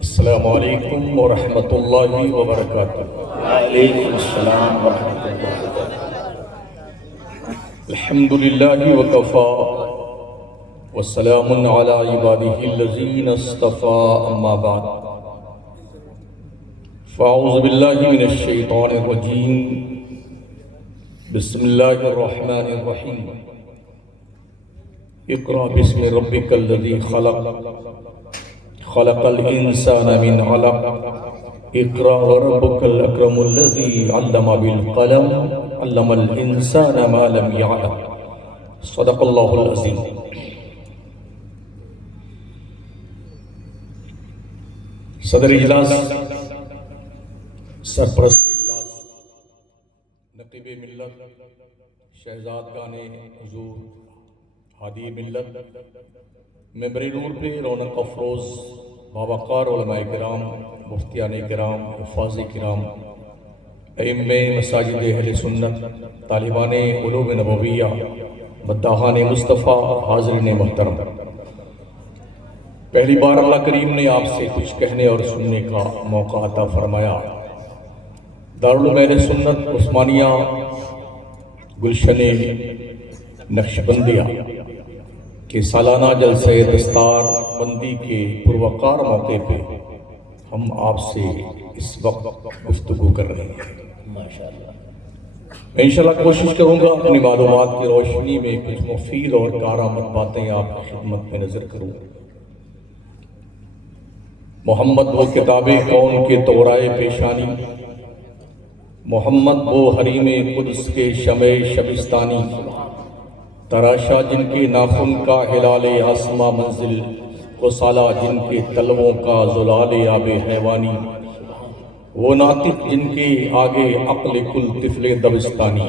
السلام علیکم ورحمۃ اللہ وبرکاتہ۔ وعلیکم السلام ورحمۃ اللہ وبرکاتہ۔ الحمد للہ وکفا والسلام علی عبادہ الذین اصطفیٰ، اما بعد فاعوذ باللہ من الشیطان الرجیم، بسم اللہ الرحمن الرحیم۔ اقرأ باسم ربک الذی خلق، خلق الانسان من علق، اقرأ وربک الاکرم الذی علم بالقلم، علم الانسان ما لم يعلم۔ صدق اللہ العظیم۔ صدر اجلاس، سرپرست اجلاس، نقیب ملت، شہزادگان حضور، ہادی ملت، ممبر نور پہ رونق افروز، باوقار علماء کرام، مفتیان کرام، حفاظ کرام، ائمہ مساجد اہل سنت، طالبان علوم نبویہ، مداحان مصطفیٰ، حاضرین محترم، پہلی بار اللہ کریم نے آپ سے کچھ کہنے اور سننے کا موقع عطا فرمایا۔ دارالعلوم اہل سنت عثمانیہ گلشن نقشبندیہ کہ سالانہ جلسہ دستار بندی کے پروقار موقع پہ ہم آپ سے اس وقت گفتگو کر رہے ہیں۔ ماشاءاللہ۔ میں انشاءاللہ کوشش کروں گا اپنی معلومات کی روشنی میں کچھ مفید اور کارآمد باتیں آپ کی خدمت میں نظر کروں۔ محمد وہ کتاب کون کے تورائے پیشانی، محمد وہ حریم قدس کے شمع شبستانی، تراشا جن کے ناخن کا ہلال آسماں منزل، غسالہ جن کے تلووں کا زلال آب حیوانی، وہ ناطق جن کے آگے عقل کل طفل دبستانی۔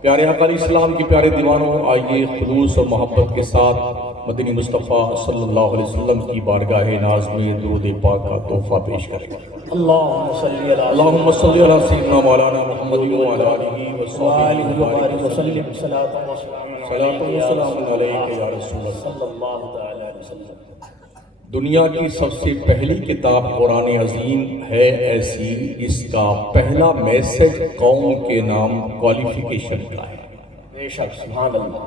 پیارے آقا علیہ السلام کی پیارے دیوانوں، آئیے خلوص اور محبت کے ساتھ مدنی مصطفیٰ صلی اللہ علیہ وسلم کی بارگاہ ناز میں درود پاک کا تحفہ پیش کریں۔ اللہم صلی علی سیدنا مولانا محمد وعلی آلہ وصحبہ وسلم، صلاۃ و سلام علیک یا رسول اللہ۔ دنیا کی سب سے پہلی کتاب قرآن عظیم ہے ایسی جس کا پہلا میسج قوم کے نام کوالیفیکیشن کا ہے۔ بے شک، سبحان اللہ۔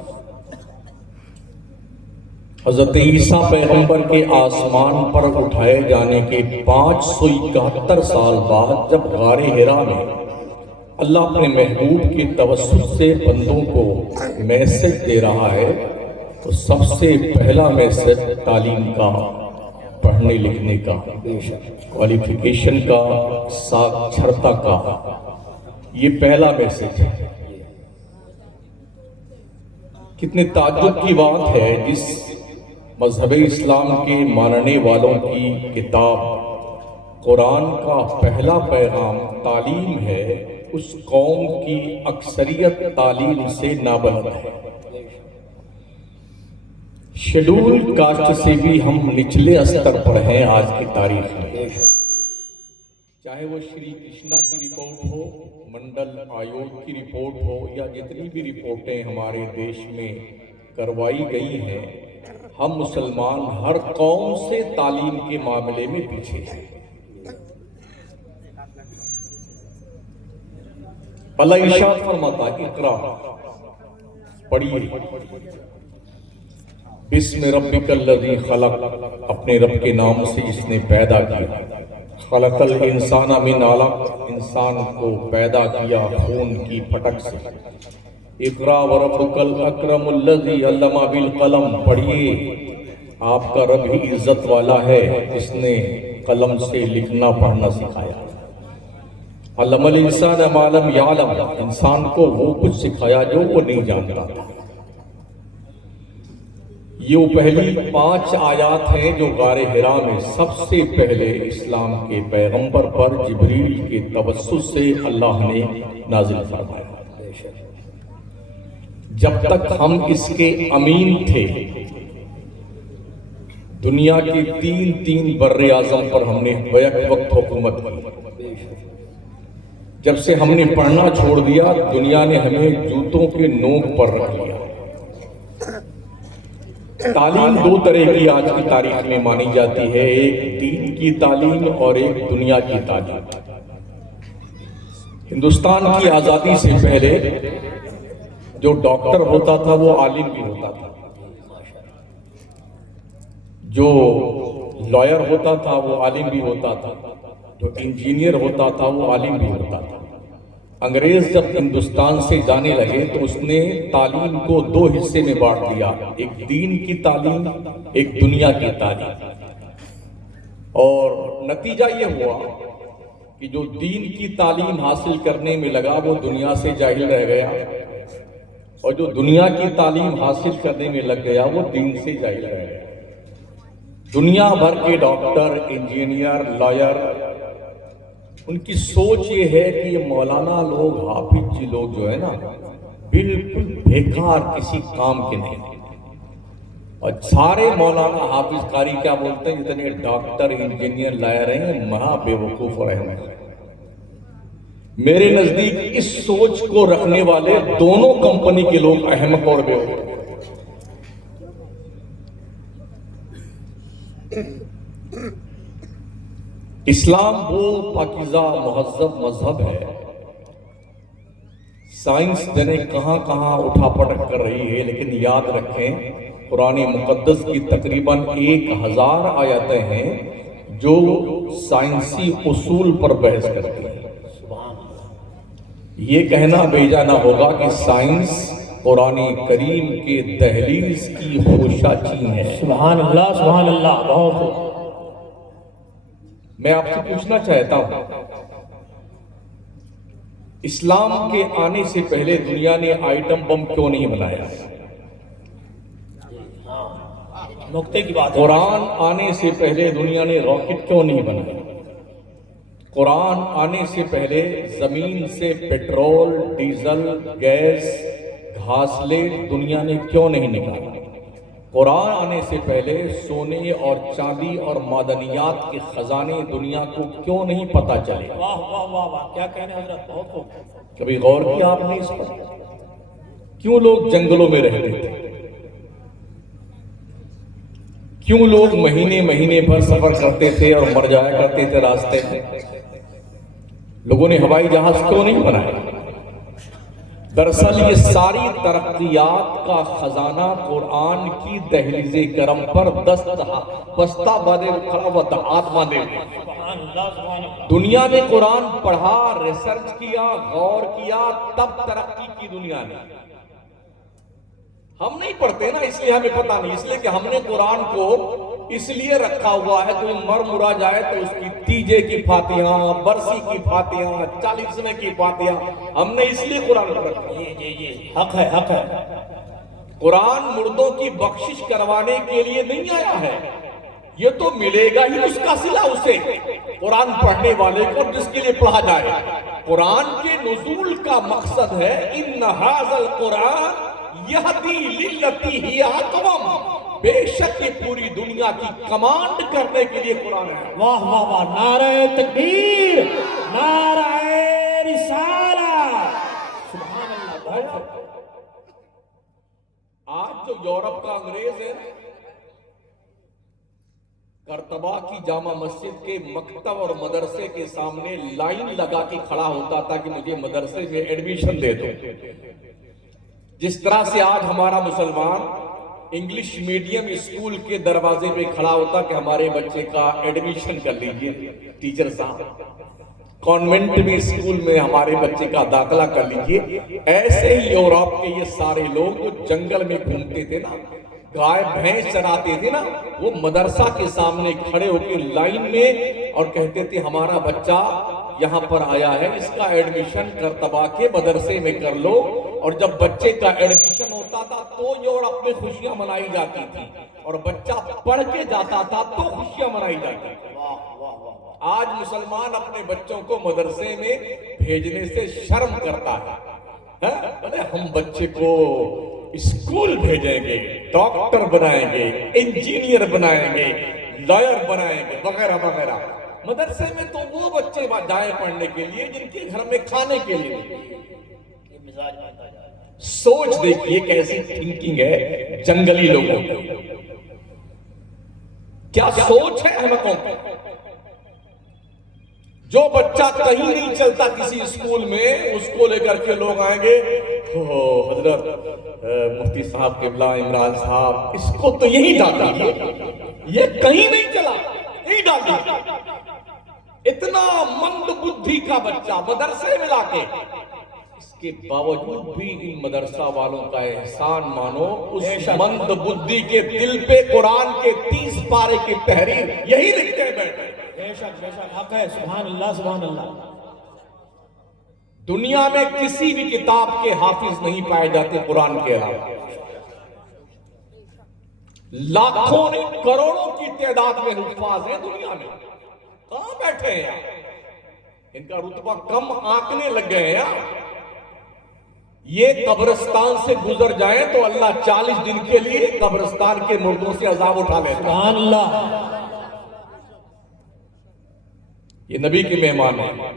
حضرت عیسیٰ پیغمبر کے آسمان پر اٹھائے جانے کے 571 سال بعد جب غار حرا میں اللہ اپنے محبوب کے توسط سے بندوں کو میسج دے رہا ہے تو سب سے پہلا میسج تعلیم کا، پڑھنے لکھنے کا، کوالیفیکیشن کا، ساکھرتا کا، یہ پہلا میسج ہے۔ کتنے تعجب کی بات ہے جس مذہب اسلام کے ماننے والوں کی کتاب قرآن کا پہلا پیغام تعلیم ہے، اس قوم کی اکثریت تعلیم سے نابلد ہے۔ شیڈول کاسٹ سے بھی ہم نچلے استر پر ہیں آج کی تاریخ میں، چاہے وہ شری کرشنا کی رپورٹ ہو، منڈل آیوگ کی رپورٹ ہو، یا جتنی بھی رپورٹیں ہمارے دیش میں کروائی گئی ہیں، ہم مسلمان ہر قوم سے تعلیم کے معاملے میں پیچھے ہیں۔ اللہ ارشاد فرماتا ہے، اقرا، پڑھیے، بسم ربک الذی خلق، اپنے رب کے نام سے جس نے پیدا کیا، خلق الانسان من علق، انسان کو پیدا کیا خون کی پھٹک سے، اقرا وربک الاکرم الذی علم بالقلم، پڑھیے، آپ کا رب ہی عزت والا ہے جس نے قلم سے لکھنا پڑھنا سکھایا۔ علم الانسان ما لم یعلم، انسان کو وہ کچھ سکھایا جو وہ نہیں جانتا تھا۔ یہ وہ پہلی 5 آیات ہیں جو غار حرا میں سب سے پہلے اسلام کے پیغمبر پر جبریل کے توسط سے اللہ نے نازل فرمایا۔ جب تک ہم اس کے امین تھے، دنیا کے 3 بر اعظم پر ہم نے بیک وقت حکومت کی۔ جب سے ہم نے پڑھنا چھوڑ دیا، دنیا نے ہمیں جوتوں کے نوک پر رکھ لیا۔ تعلیم 2 طرح کی آج کی تاریخ میں مانی جاتی ہے، ایک دین کی تعلیم اور ایک دنیا کی تعلیم۔ ہندوستان کی آزادی سے پہلے جو ڈاکٹر ہوتا تھا وہ عالم بھی ہوتا تھا، جو لائر ہوتا تھا وہ عالم بھی ہوتا تھا، جو انجینئر ہوتا تھا وہ عالم بھی ہوتا تھا۔ انگریز جب ہندوستان سے جانے لگے تو اس نے تعلیم کو 2 حصے میں بانٹ دیا، ایک دین کی تعلیم، ایک دنیا کی تعلیم۔ اور نتیجہ یہ ہوا کہ جو دین کی تعلیم حاصل کرنے میں لگا وہ دنیا سے جاہل رہ گیا، اور جو دنیا کی تعلیم حاصل کرنے میں لگ گیا وہ دین سے جاہل رہ گیا۔ دنیا بھر کے ڈاکٹر، انجینئر، لائر، ان کی سوچ یہ ہے کہ یہ مولانا لوگ، حافظ جی لوگ جو ہے نا، بالکل بیکار، کسی کام کے نہیں۔ اور سارے مولانا حافظ قاری کیا بولتے ہیں، جتنے ڈاکٹر، انجینئر، لائر ہیں، مہا بے وقوف اور احمق ہیں۔ میرے نزدیک اس سوچ کو رکھنے والے دونوں کمپنی کے لوگ احمق اور بے وقوف۔ اسلام وہ پاکیزہ مہذب مذہب ہے، سائنس جنہیں کہاں کہاں اٹھا پٹک کر رہی ہے، لیکن یاد رکھیں قرآن مقدس کی تقریباً 1000 آیتیں ہیں جو سائنسی اصول پر بحث کرتی ہیں۔ یہ کہنا بیجا نہ ہوگا کہ سائنس قرآن کریم کے دہلیز کی خوشہ چین ہے۔ سبحان اللہ، سبحان اللہ، بہت خوب۔ میں آپ سے پوچھنا چاہتا ہوں، اسلام کے آنے سے پہلے دنیا نے آئٹم بم کیوں نہیں بنایا؟ نقطے کی بات۔ قرآن آنے سے پہلے دنیا نے راکٹ کیوں نہیں بنایا؟ قرآن آنے سے پہلے زمین سے پیٹرول، ڈیزل، گیس، گھاسلے دنیا نے کیوں نہیں نکالا؟ قرآن آنے سے پہلے سونے اور چاندی اور معدنیات کے خزانے دنیا کو کیوں نہیں پتہ چلے؟ واہ واہ واہ واہ، کیا کہنے حضرت، بہت خوب۔ کبھی غور کیا آپ نے اس پر؟ کیوں لوگ جنگلوں میں رہتے تھے؟ کیوں لوگ مہینے مہینے بھر سفر کرتے تھے اور مر جایا کرتے تھے راستے میں؟ لوگوں نے ہوائی جہاز کیوں نہیں بنائے؟ دراصل یہ ساری ترقیات کا خزانہ قرآن کی دہلیز کرم پر بستہ باندھے کھڑا ہوا تھا، ہاتھ باندھے ہوئے۔ سبحان اللہ، سبحان اللہ۔ دنیا نے قرآن پڑھا، ریسرچ کیا، غور کیا، تب ترقی کی دنیا نے۔ ہم نہیں پڑھتے نا، اس لیے ہمیں پتہ نہیں، اس لیے کہ ہم نے قرآن کو اس لیے رکھا ہوا ہے کوئی مر مرا جائے تو اس کی تیجے کی فاتحہ، برسی کی فاتحہ، 40ویں کی فاتحہ، ہم نے اس لیے قرآن کو رکھا۔ یہ حق ہے، حق ہے۔ قرآن مردوں کی بخشش کروانے کے لیے نہیں آیا ہے، یہ تو ملے گا ہی اس کا صلہ اسے، قرآن پڑھنے والے کو جس کے لیے پڑھا جائے۔ قرآن کے نزول کا مقصد ہے ان ھذا القرآن یہدی للتی ہی اقوم، بے شک یہ پوری دنیا کی کمانڈ کرنے کے لیے قرآن ہے۔ واہ واہ واہ، نعرہ تکبیر، نعرہ رسالہ، سبحان اللہ، بہت خوب۔ آج جو یورپ کا انگریز ہے، کرتبہ کی جامع مسجد کے مکتب اور مدرسے کے سامنے لائن لگا کے کھڑا ہوتا تھا کہ مجھے مدرسے میں ایڈمیشن دے دو۔ جس طرح سے آج ہمارا مسلمان انگلش میڈیم اسکول کے دروازے پہ کھڑا ہوتا کہ ہمارے بچے کا ایڈمیشن کر لیجئے ٹیچر صاحب، کانوینٹ میں اسکول میں ہمارے بچے کا داخلہ کر لیجئے، ایسے ہی یورپ کے یہ سارے لوگ جو جنگل میں گھومتے تھے نا، گائے بھینس چراتے تھے نا، وہ مدرسہ کے سامنے کھڑے ہو کے لائن میں اور کہتے تھے ہمارا بچہ یہاں پر آیا ہے، اس کا ایڈمیشن کرتبہ کے مدرسے میں کر لو، اور جب بچے کا ایڈمیشن ہوتا تھا تو یورپ میں خوشیاں منائی جاتی تھی، اور بچہ پڑھ کے جاتا تھا تو خوشیاں منائی جاتی تھی۔ آج مسلمان اپنے بچوں کو مدرسے میں بھیجنے سے شرم کرتا ہے، ہم بچے کو اسکول بھیجیں گے، ڈاکٹر بنائیں گے، انجینئر بنائیں گے، لائر بنائیں گے، وغیرہ وغیرہ۔ مدرسے میں تو وہ بچے جائیں پڑھنے کے لیے جن کے گھر میں کھانے کے لیے نہیں۔ سوچ دیکھیے کیسی تھنکنگ ہے جنگلی لوگوں کی، کیا سوچ ہے احمقوں کی۔ جو بچہ کہیں نہیں چلتا کسی اسکول میں، اس کو لے کر کے لوگ آئیں گے، حضرت مفتی صاحب قبلہ عمران صاحب، اس کو تو یہی ڈال دیجیے، یہ کہیں نہیں چلا، یہی ڈال دیجیے۔ اتنا مند بدھی کا بچہ مدرسے میں لا کے، اس کے باوجود بھی ان مدرسہ والوں کا احسان مانو، اس مند بدھی کے دل پہ قرآن کے 30 پارے کی تحریر یہی لکھتے بیٹھے۔ بے شک حق ہے، سبحان اللہ سبحان اللہ۔ دنیا میں کسی بھی کتاب کے حافظ نہیں پائے جاتے قرآن کے علاوہ۔ لاکھوں کروڑوں کی تعداد میں حفاظ ہیں دنیا میں، کہاں بیٹھے ہیں؟ ان کا رتبہ کم آنکنے لگ گئے ہیں۔ یہ قبرستان سے گزر جائیں تو اللہ 40 دن کے لیے قبرستان کے مردوں سے عذاب اٹھا لیتا ہے۔ سبحان اللہ۔ یہ نبی کے مہمان ہیں،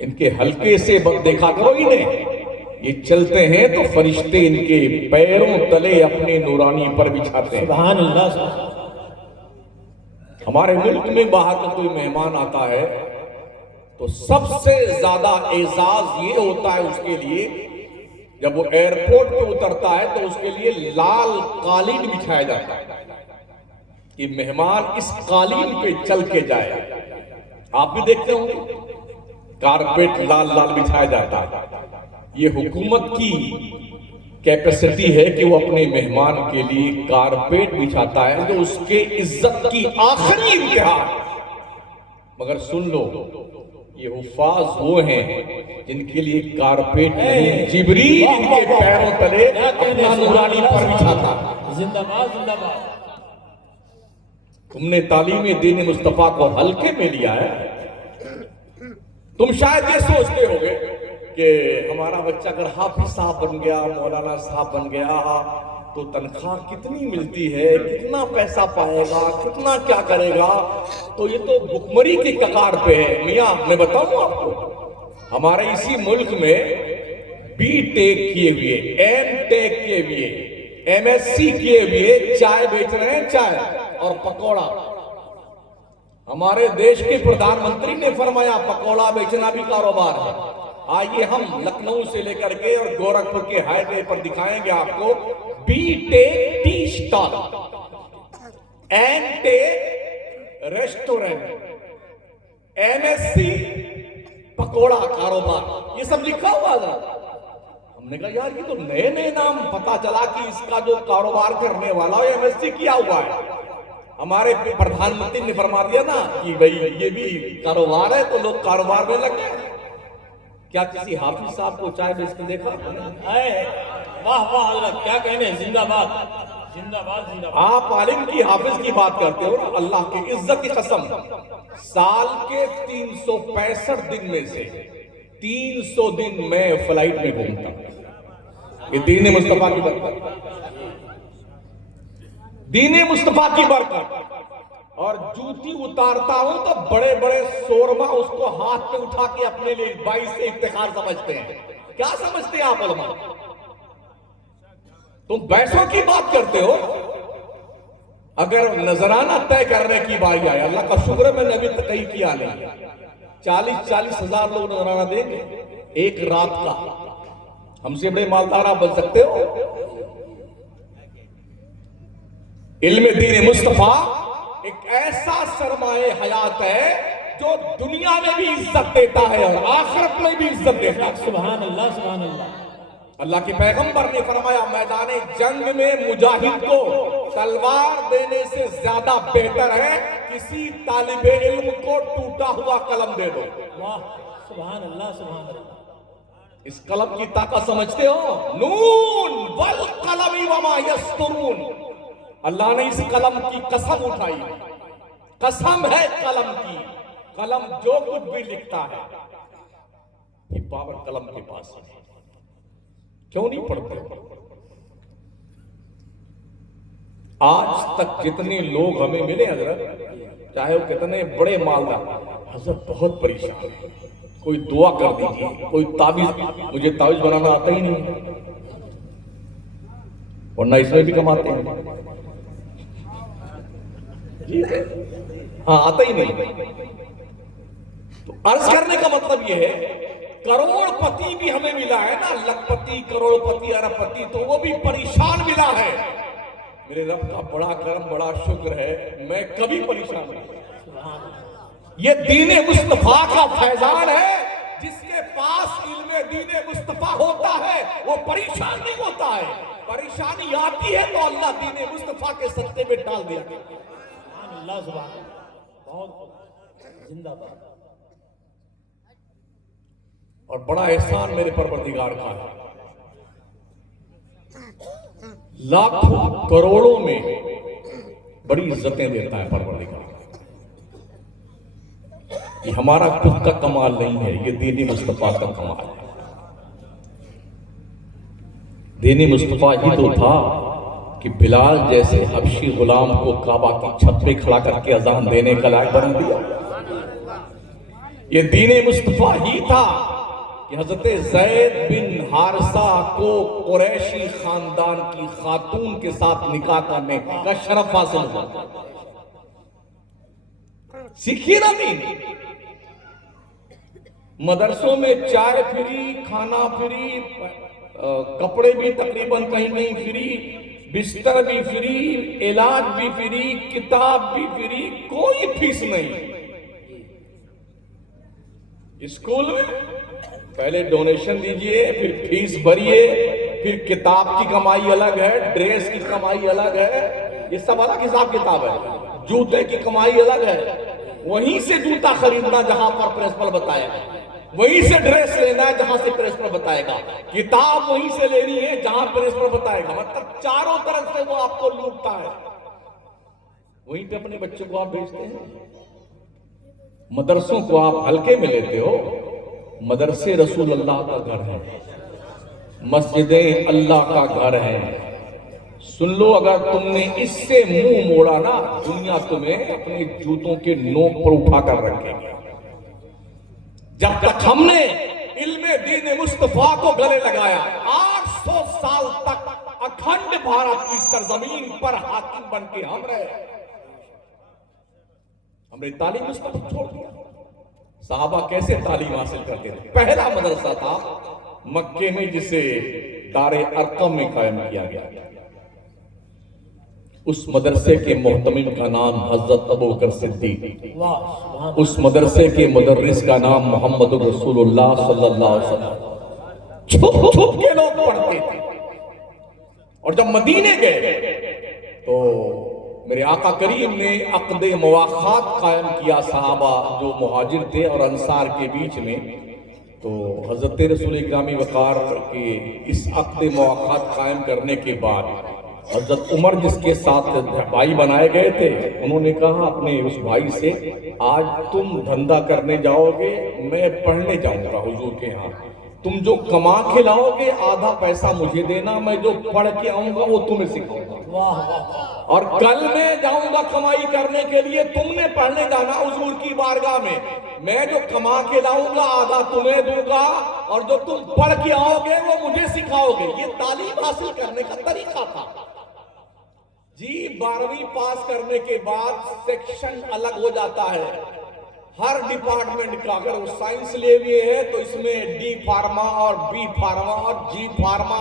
ان کے حلقے سے دیکھا کرو انہیں، یہ چلتے ہیں تو فرشتے ان کے پیروں تلے اپنے نورانی پر بچھاتے ہیں۔ سبحان اللہ۔ ہمارے ملک میں باہر کا کوئی مہمان آتا ہے تو سب سے زیادہ اعزاز یہ ہوتا ہے اس کے لیے، جب وہ ایئرپورٹ پہ اترتا ہے تو اس کے لیے لال قالین بچھایا جاتا ہے کہ مہمان اس قالین پہ چل کے جائے۔ آپ بھی دیکھتے ہوں گے کارپیٹ لال لال بچھایا جاتا ہے۔ یہ حکومت کی کیپیسٹی ہے کہ وہ اپنے مہمان کے لیے کارپیٹ بچھاتا ہے جو اس کے عزت کی آخری انتہا ہے۔ مگر سن لو، یہ حفاظ وہ ہیں جن کے لیے کارپیٹ نہیں، جبریل ان کے پیروں تلے اپنا نورانی پر بچھاتا ہے۔ زندہ باد زندہ باد۔ تم نے تعلیم دین مصطفیٰ کو حلقے میں لیا ہے، تم شاید یہ سوچتے ہوگے کہ ہمارا بچہ اگر حافظ صاحب بن گیا، مولانا صاحب بن گیا تو تنخواہ کتنی ملتی ہے، کتنا پیسہ پائے گا، کتنا کیا کرے گا، تو یہ تو بھکمری کی کگار پہ ہے۔ میاں میں بتاؤں آپ کو، ہمارے اسی ملک میں بی ٹیک کیے ہوئے، ایم ٹیک کیے ہوئے، ایم ایس سی کیے ہوئے چائے بیچ رہے ہیں، چائے اور پکوڑا۔ ہمارے دیش کے پردھان منتری نے فرمایا پکوڑا بیچنا بھی کاروبار ہے۔ آئیے ہم لکھنؤ سے لے کر کے اور گورکھپور کے ہائی وے پر دکھائیں گے آپ کو B tech tea stall, M tech restaurant, M S C pakora کاروبار، یہ سب لکھا ہوا تھا۔ ہم نے کہا یار یہ تو نئے نئے نام، پتا چلا کہ اس کا جو کاروبار کرنے والا ایم ایس سی کیا ہوا ہے۔ ہمارے پردھان منتری نے فرما دیا نا کہ بھئی یہ بھی کاروبار ہے، تو لوگ کاروبار میں لگ گئے۔ کیا کسی حافظ صاحب کو چائے بیچتے دیکھا؟ واہ واہ حضرت، کیا کہنے، زندہ باد زندہ باد زندہ باد۔ آپ عالم کی حافظ کی بات کرتے ہو نا، اللہ کی عزت کی قسم، سال کے 365 دن میں سے 300 دن میں فلائٹ میں گھومتا ہوں۔ یہ دین مصطفیٰ کی برکت، دین مصطفیٰ کی برکت۔ اور جوتی اتارتا ہوں تو بڑے بڑے سورما اس کو ہاتھ پہ اٹھا کے اپنے لیے باعث سے افتخار سمجھتے ہیں۔ کیا سمجھتے ہیں آپ علماء؟ تم پیسوں کی بات کرتے ہو، اگر نذرانہ طے کرنے کی باری آئے، اللہ کا شکر ہے میں نے ابھی تک کہیں کیا نہیں، 40 ہزار لوگ نذرانہ دیں گے ایک رات کا، ہم سے بڑے مالدار آپ بن سکتے ہو؟ علم دین مصطفیٰ ایک ایسا سرمایہ حیات ہے جو دنیا میں بھی عزت دیتا ہے اور آخرت میں بھی عزت دیتا ہے۔ سبحان اللہ سبحان اللہ۔ اللہ کے پیغمبر نے فرمایا میدان جنگ میں مجاہد کو تلوار دینے سے زیادہ بہتر ہے کسی طالب علم کو ٹوٹا ہوا قلم دے دو۔ واہ سبحان اللہ سبحان اللہ۔ اس قلم کی طاقت سمجھتے ہو؟ نون والقلم وما یسطرون، اللہ نے اس قلم کی قسم اٹھائی، قسم ہے قلم کی، قلم جو کچھ بھی لکھتا ہے یہ پاور قلم کے پاس ہے۔ کیوں نہیں پڑھتے؟ آج تک جتنے لوگ ہمیں ملے حضرت، چاہے وہ کتنے بڑے مالدار، حضرت بہت پریشان ہے، کوئی دعا کر دیجیے، کوئی تعویذ، مجھے تعویذ بنانا آتا ہی نہیں، ورنہ اس میں بھی کماتے ہیں، ہاں آتا ہی نہیں۔ تو عرض کرنے کا مطلب یہ ہے کروڑ پتی بھی ہمیں ملا ہے نا، لکھ پتی، کروڑ پتی، ارب پتی، تو وہ بھی پریشان ملا ہے۔ میرے رب کا بڑا کرم، بڑا شکر ہے، میں کبھی پریشان نہیں۔ یہ دین مصطفیٰ کا فیضان ہے، جس کے پاس علم دین مصطفیٰ ہوتا ہے وہ پریشان نہیں ہوتا ہے، پریشانی آتی ہے تو اللہ دین مصطفیٰ کے سجدے میں ڈال دیا۔ اللہ سبحان بہت زندہ باد۔ اور بڑا احسان میرے پروردگار کا ہے، لاکھوں کروڑوں میں بڑی عزتیں دیتا ہے پروردگار۔ یہ ہمارا خود کا کمال نہیں ہے، یہ دین مصطفیٰ کا کمال ہے۔ دین مصطفیٰ ہی تو تھا کہ بلال جیسے حبشی غلام کو کعبہ کی چھت پہ کھڑا کر کے اذان دینے کا لائق بنا دیا۔ یہ دین مصطفیٰ ہی تھا کہ حضرت زید بن حارثہ کو قریشی خاندان کی خاتون کے ساتھ نکاح کرنے کا شرف حاصل ہوا۔ سیکھیے نا دین، مدرسوں میں چائے فری، کھانا فری، کپڑے بھی تقریباً کہیں کہیں فری، بستر بھی فری، علاج بھی فری، کتاب بھی فری، کوئی فیس نہیں۔ اسکول میں پہلے ڈونیشن دیجئے، پھر فیس بھریے، پھر کتاب کی کمائی الگ ہے، ڈریس کی کمائی الگ ہے، یہ سب الگ حساب کتاب ہے، جوتے کی کمائی الگ ہے، وہیں سے جوتا خریدنا جہاں پر پرنسپل بتائے گا، وہیں سے ڈریس لینا ہے جہاں سے پرنسپل بتائے گا، کتاب وہیں سے لینی ہے جہاں پرنسپل بتائے گا، مطلب چاروں طرف سے وہ آپ کو لوٹتا ہے، وہیں پہ اپنے بچوں کو آپ بھیجتے ہیں۔ مدرسوں کو آپ ہلکے میں لیتے ہو، مدرسے رسول اللہ کا گھر ہے، مسجدیں اللہ کا گھر ہے۔ سن لو، اگر تم نے اس سے منہ موڑا نا، دنیا تمہیں اپنے جوتوں کے نوک پر اٹھا کر رکھے گی۔ جب تک ہم نے علم دین مصطفیٰ کو گلے لگایا، 800 سال تک اکھنڈ بھارت کی سرزمین پر حاکم بن کے ہم رہے، ہم نے تعلیم مصطفیٰ چھوڑ دیا۔ صحابہ کیسے تعلیم حاصل کرتے تھے؟ پہلا مدرسہ تھا مکے میں جسے دار ارقم میں قائم کیا گیا، اس مدرسے کے محتمم کا نام حضرت ابوبکر صدیق، اس مدرسے کے مدرس کا نام محمد رسول اللہ صلی اللہ علیہ وسلم۔ چھپ چھپ کے لوگ پڑھتے تھے، اور جب مدینے گئے تو میرے آقا کریم نے عقد مواخات قائم کیا صحابہ جو مہاجر تھے اور انصار کے بیچ میں، تو حضرت رسول گرامی وقار کے اس عقد مواخات قائم کرنے کے بعد حضرت عمر جس کے ساتھ بھائی بنائے گئے تھے، انہوں نے کہا اپنے اس بھائی سے، آج تم دھندا کرنے جاؤ گے، میں پڑھنے جاؤں گا حضور کے ہاں، تم جو کما کے لاؤ گے آدھا پیسہ مجھے دینا، میں جو پڑھ کے آؤں گا وہ تمہیں سکھاؤں گا، اور کل میں جاؤں گا کمائی کرنے کے لیے، تم نے پڑھنے جانا حضور کی بارگاہ میں جو کما کے لاؤں گا آدھا تمہیں دوں گا، اور جو تم پڑھ کے آؤ گے وہ مجھے سکھاؤ گے۔ یہ تعلیم حاصل کرنے کا طریقہ تھا جی۔ 12ویں پاس کرنے کے بعد سیکشن الگ ہو جاتا ہے ہر ڈپارٹمنٹ کا، اگر وہ سائنس لے ہوئے ہے تو اس میں ڈی فارما اور بی فارما اور جی فارما،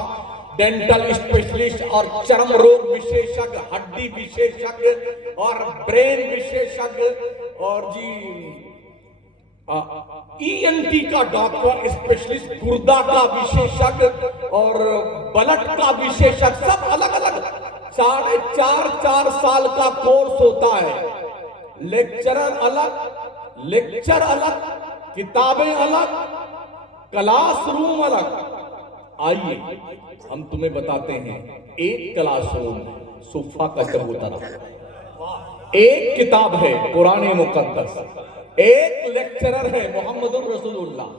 ڈینٹل اسپیشلسٹ اور چرم روگ وشیشک، ہڈی وشیشک اور برین وشیشک، اور جی ای این ٹی کا ڈاکٹر اسپیشلسٹ، گردہ کا وشیشک اور بلڈ کا وشیشک، سب الگ الگ 4.5 سال کا کورس ہوتا ہے، لیکچر الگ، کتابیں الگ، کلاس روم الگ. آئیے ہم تمہیں بتاتے ہیں ایک کلاس روم صفحہ کا چبوترا، ایک کتاب ہے قرآن مقدس، ایک لیکچرر ہے محمد الرسول اللہ،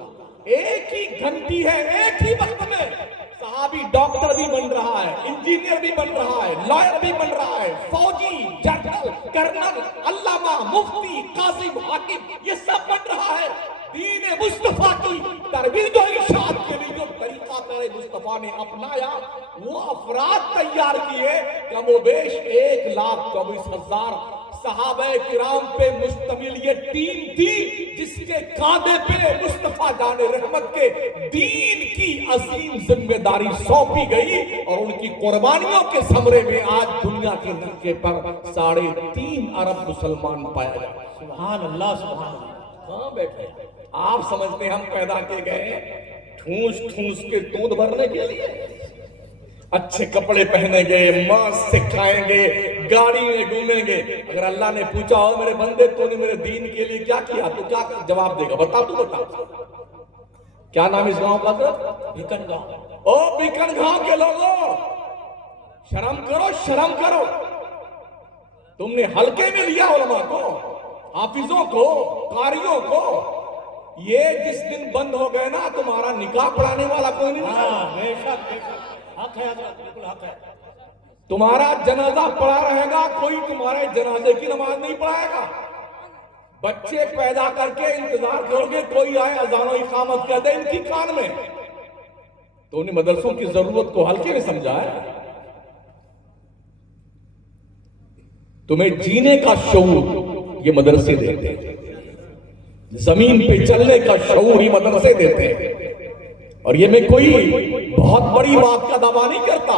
ایک ہی گھنٹی ہے، ایک ہی وقت میں صحابی ڈاکٹر بھی بن رہا ہے، انجینئر بھی بن رہا ہے، لائر بھی بن رہا ہے، فوجی، جنرل، کرنل، علامہ، مفتی، قاضی، حاکم، یہ سب بن رہا ہے. دین مصطفیٰ کی ترویج و ارشاد کے لیے جو طریقہ میرے مصطفیٰ نے اپنایا وہ افراد تیار کیے. کم و بیش 1,24,000 صحابہ کرام پہ مشتمل یہ ٹیم تھی جس کے کاندھے پہ مصطفیٰ جان رحمت کے دین کی عظیم ذمہ داری سونپی گئی، اور ان کی قربانیوں کے ثمرے میں آج دنیا کے نقشے پر 3.5 ارب مسلمان پایا جاتا ہے. سبحان اللہ سبحان اللہ. کہاں بیٹھے آپ سمجھتے ہیں ہم پیدا کیے گئے ٹھونس ٹھونس کے دودھ بھرنے کے لیے؟ اچھے کپڑے پہنیں گے، ماس سے کھائیں گے، گاڑی میں گھومیں گے. اگر اللہ نے پوچھا ہو میرے بندے تو نے میرے دین کے لیے کیا کیا تو کیا جواب دے گا؟ بتا تو بتا. کیا نام اس گاؤں کا؟ بیکن گاؤں. او بیکن گاؤں کے لوگوں، شرم کرو، شرم کرو. تم نے ہلکے میں لیا علماء کو، حافظوں کو، قاریوں کو. یہ جس دن بند ہو گئے نا تمہارا نکاح پڑھانے والا کوئی نہیں. ہاں بے شک بے شک، حق ہے حضرت، بالکل حق ہے. تمہارا جنازہ پڑھا رہے گا کوئی تمہارے جنازے کی نماز نہیں پڑھائے گا. بچے پیدا کر کے انتظار کرو گے کوئی آئے اذان و اقامت کہہ دے ان کی کان میں. تو انہیں مدرسوں کی ضرورت کو ہلکے میں سمجھا ہے. تمہیں جینے کا شعور یہ مدرسے دیتے ہیں، زمین پہ چلنے کا شعور ہی مدرسے دیتے ہیں. اور یہ میں کوئی بہت بڑی بات کا دعویٰ نہیں کرتا.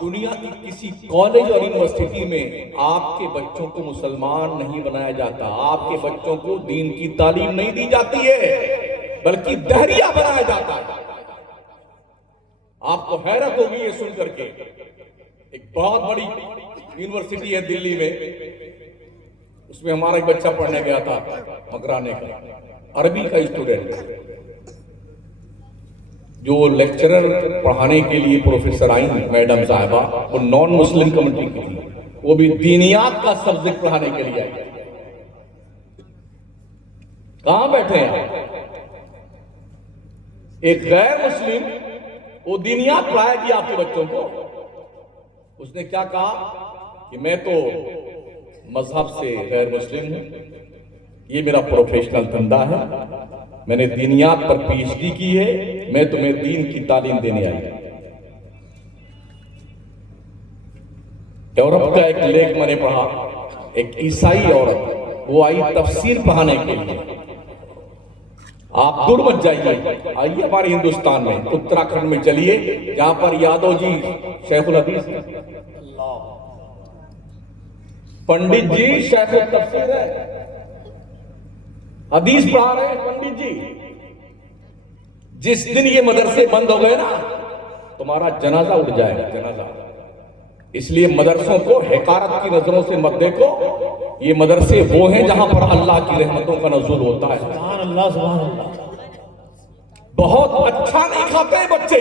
دنیا کی کسی کالج اور یونیورسٹی میں آپ کے بچوں کو مسلمان نہیں بنایا جاتا، آپ کے بچوں کو دین کی تعلیم نہیں دی جاتی ہے بلکہ دہریہ بنایا جاتا ہے. آپ کو حیرت ہوگی یہ سن کر کے، ایک بہت بڑی یونیورسٹی ہے دلی میں، اس میں ہمارا ایک بچہ پڑھنے گیا تھا مکرانے کا، عربی کا اسٹوڈنٹ. جو لیکچرر پڑھانے کے لیے پروفیسر آئیں میڈم صاحبہ، وہ نان مسلم کمیونٹی کی تھی، وہ بھی دینیات کا سبجیکٹ پڑھانے کے لیے آئی. کہاں بیٹھے ہیں آپ؟ ایک غیر مسلم وہ دینیات پڑھائے گی آپ کے بچوں کو. اس نے کیا کہا کہ میں تو مذہب سے غیر مسلم ہوں، یہ میرا پروفیشنل دھندا ہے، میں نے دینیات پر پی ایچ ڈی کی ہے، میں تمہیں دین کی تعلیم دینے آئی. یورپ کا ایک لیک میں نے پڑھا، ایک عیسائی عورت وہ آئی تفسیر پڑھانے کے لیے. آپ دور مت جائیے، آئیے ہمارے ہندوستان میں اتراکھنڈ میں چلیے جہاں پر یادو جی شیخ الحدیث، پنڈت جی شیخ التفسیر ہے، حدیث پڑھا رہے ہیں پنڈت جی. جس دن یہ مدرسے بند ہو گئے نا تمہارا جنازہ اٹھ جائے گا، جنازہ. اس لیے مدرسوں کو حقارت کی نظروں سے مت دیکھو. یہ مدرسے وہ ہیں جہاں پر اللہ کی رحمتوں کا نزول ہوتا ہے. سبحان اللہ سبحان اللہ. بہت اچھا نہیں کھاتے ہیں بچے،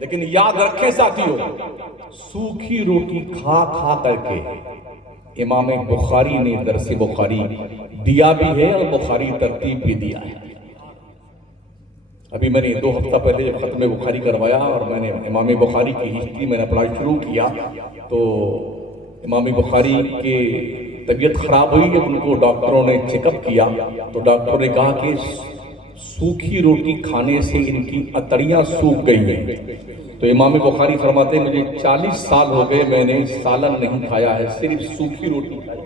لیکن یاد رکھیں ساتھیوں، سوکھی روٹی کھا کھا کر کے امام بخاری نے درس بخاری دیا بھی ہے اور بخاری ترتیب بھی دیا ہے. ابھی میں نے 2 ہفتہ پہلے جب ختم بخاری کروایا اور میں نے امام بخاری کی ہسٹری میں نے پڑھائی شروع کیا تو امام بخاری کے طبیعت خراب ہوئی. جب ان کو ڈاکٹروں نے چیک اپ کیا تو ڈاکٹروں نے کہا کہ سوکھی روٹی کھانے سے ان کی اتڑیاں سوکھ گئی ہیں. تو امام بخاری فرماتے ہیں مجھے 40 سال ہو گئے میں نے سالن نہیں کھایا ہے، صرف سوکھی روٹی کھائی.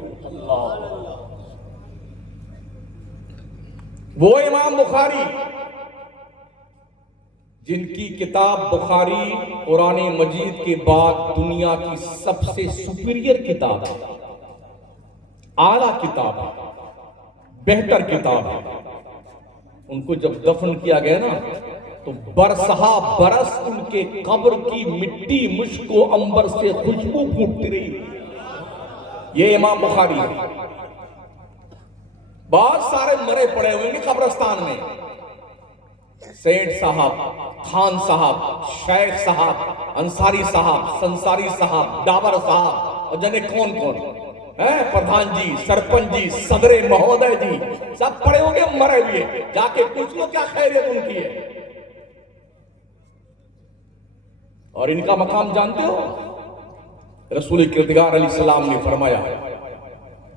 وہ امام بخاری جن کی کتاب بخاری قرآن مجید کے بعد دنیا کی سب سے سپیریئر کتاب ہے، اعلیٰ کتاب ہے، بہتر کتاب ہے. ان کو جب دفن کیا گیا نا تو برسہا برس ان کے قبر کی مٹی مشک و عنبر سے خوشبو پھوٹتی رہی. یہ امام بخاری ہے. بہت سارے مرے پڑے ہوئے ہیں قبرستان میں، سیٹ صاحب، خان صاحب، شیخ صاحب، انصاری صاحب، سنساری صاحب، ڈابر صاحب اور جنے کون کون پردھان جی، سرپنچ جی، صدر مہودے جی، سب پڑے ہوں گے مرے ہوئے، جا کے پوچھ لو کیا خیریت ان کی ہے۔ اور ان کا مقام جانتے ہو؟ رسول کردگار علیہ السلام نے فرمایا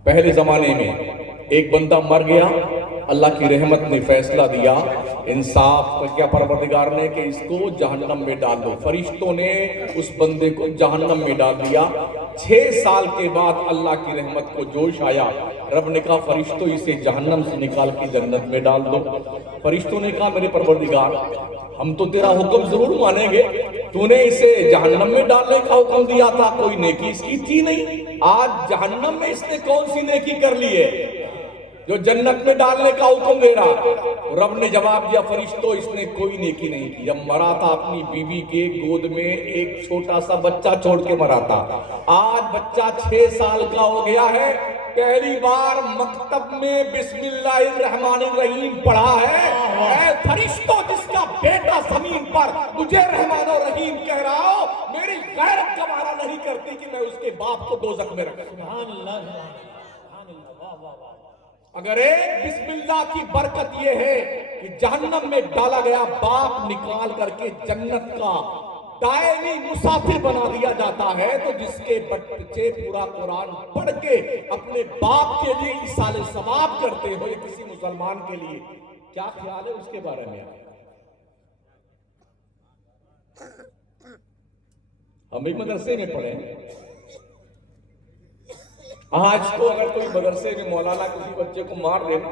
پہلے زمانے میں ایک بندہ مر گیا، اللہ کی رحمت نے فیصلہ دیا، انصاف کیا پروردگار نے کہ اس کو جہنم میں ڈال دو۔ فرشتوں نے اس بندے کو جہنم میں ڈال دیا۔ 6 سال کے بعد اللہ کی رحمت کو جوش آیا، رب نے کہا فرشتوں اسے جہنم سے نکال کے جنت میں ڈال دو۔ فرشتوں نے کہا میرے پروردگار ہم تو تیرا حکم ضرور مانیں گے، تو نے اسے جہنم میں ڈالنے کا حکم دیا تھا، کوئی نیکی اس کی تھی نہیں، آج جہنم میں اس نے کون سی نیکی کر لی ہے جو جنت میں ڈالنے کا حکم دے رہا؟ رب نے جواب دیا فرشتوں اس نے کوئی نیکی نہیں کی، جب مرا تھا اپنی بیوی کے گود میں ایک چھوٹا سا بچہ چھوڑ کے مرا تھا، آج بچہ 6 سال کا ہو گیا ہے، پہلی بار مکتب میں بسم اللہ الرحمن الرحیم پڑھا ہے، اے فرشتوں جس کا بیٹا زمین پر مجھے رحمان و رحیم کہہ رہا ہو، میری غیرت گوارا نہیں کرتی کہ میں اس کے باپ کو دوزخ میں رکھوں۔ سبحان اللہ، سبحان اللہ، واہ واہ واہ۔ اگر ایک بسم اللہ کی برکت یہ ہے کہ جہنم میں ڈالا گیا باپ نکال کر کے جنت کا دائمی مسافر بنا دیا جاتا ہے، تو جس کے بچے پورا قرآن پڑھ کے اپنے باپ کے لیے ایصال ثواب کرتے ہو، یہ کسی مسلمان کے لیے کیا خیال ہے اس کے بارے میں؟ ہم ایک مدرسے میں پڑھے، آج تو اگر کوئی مدرسے میں مولانا کسی بچے کو مار دینا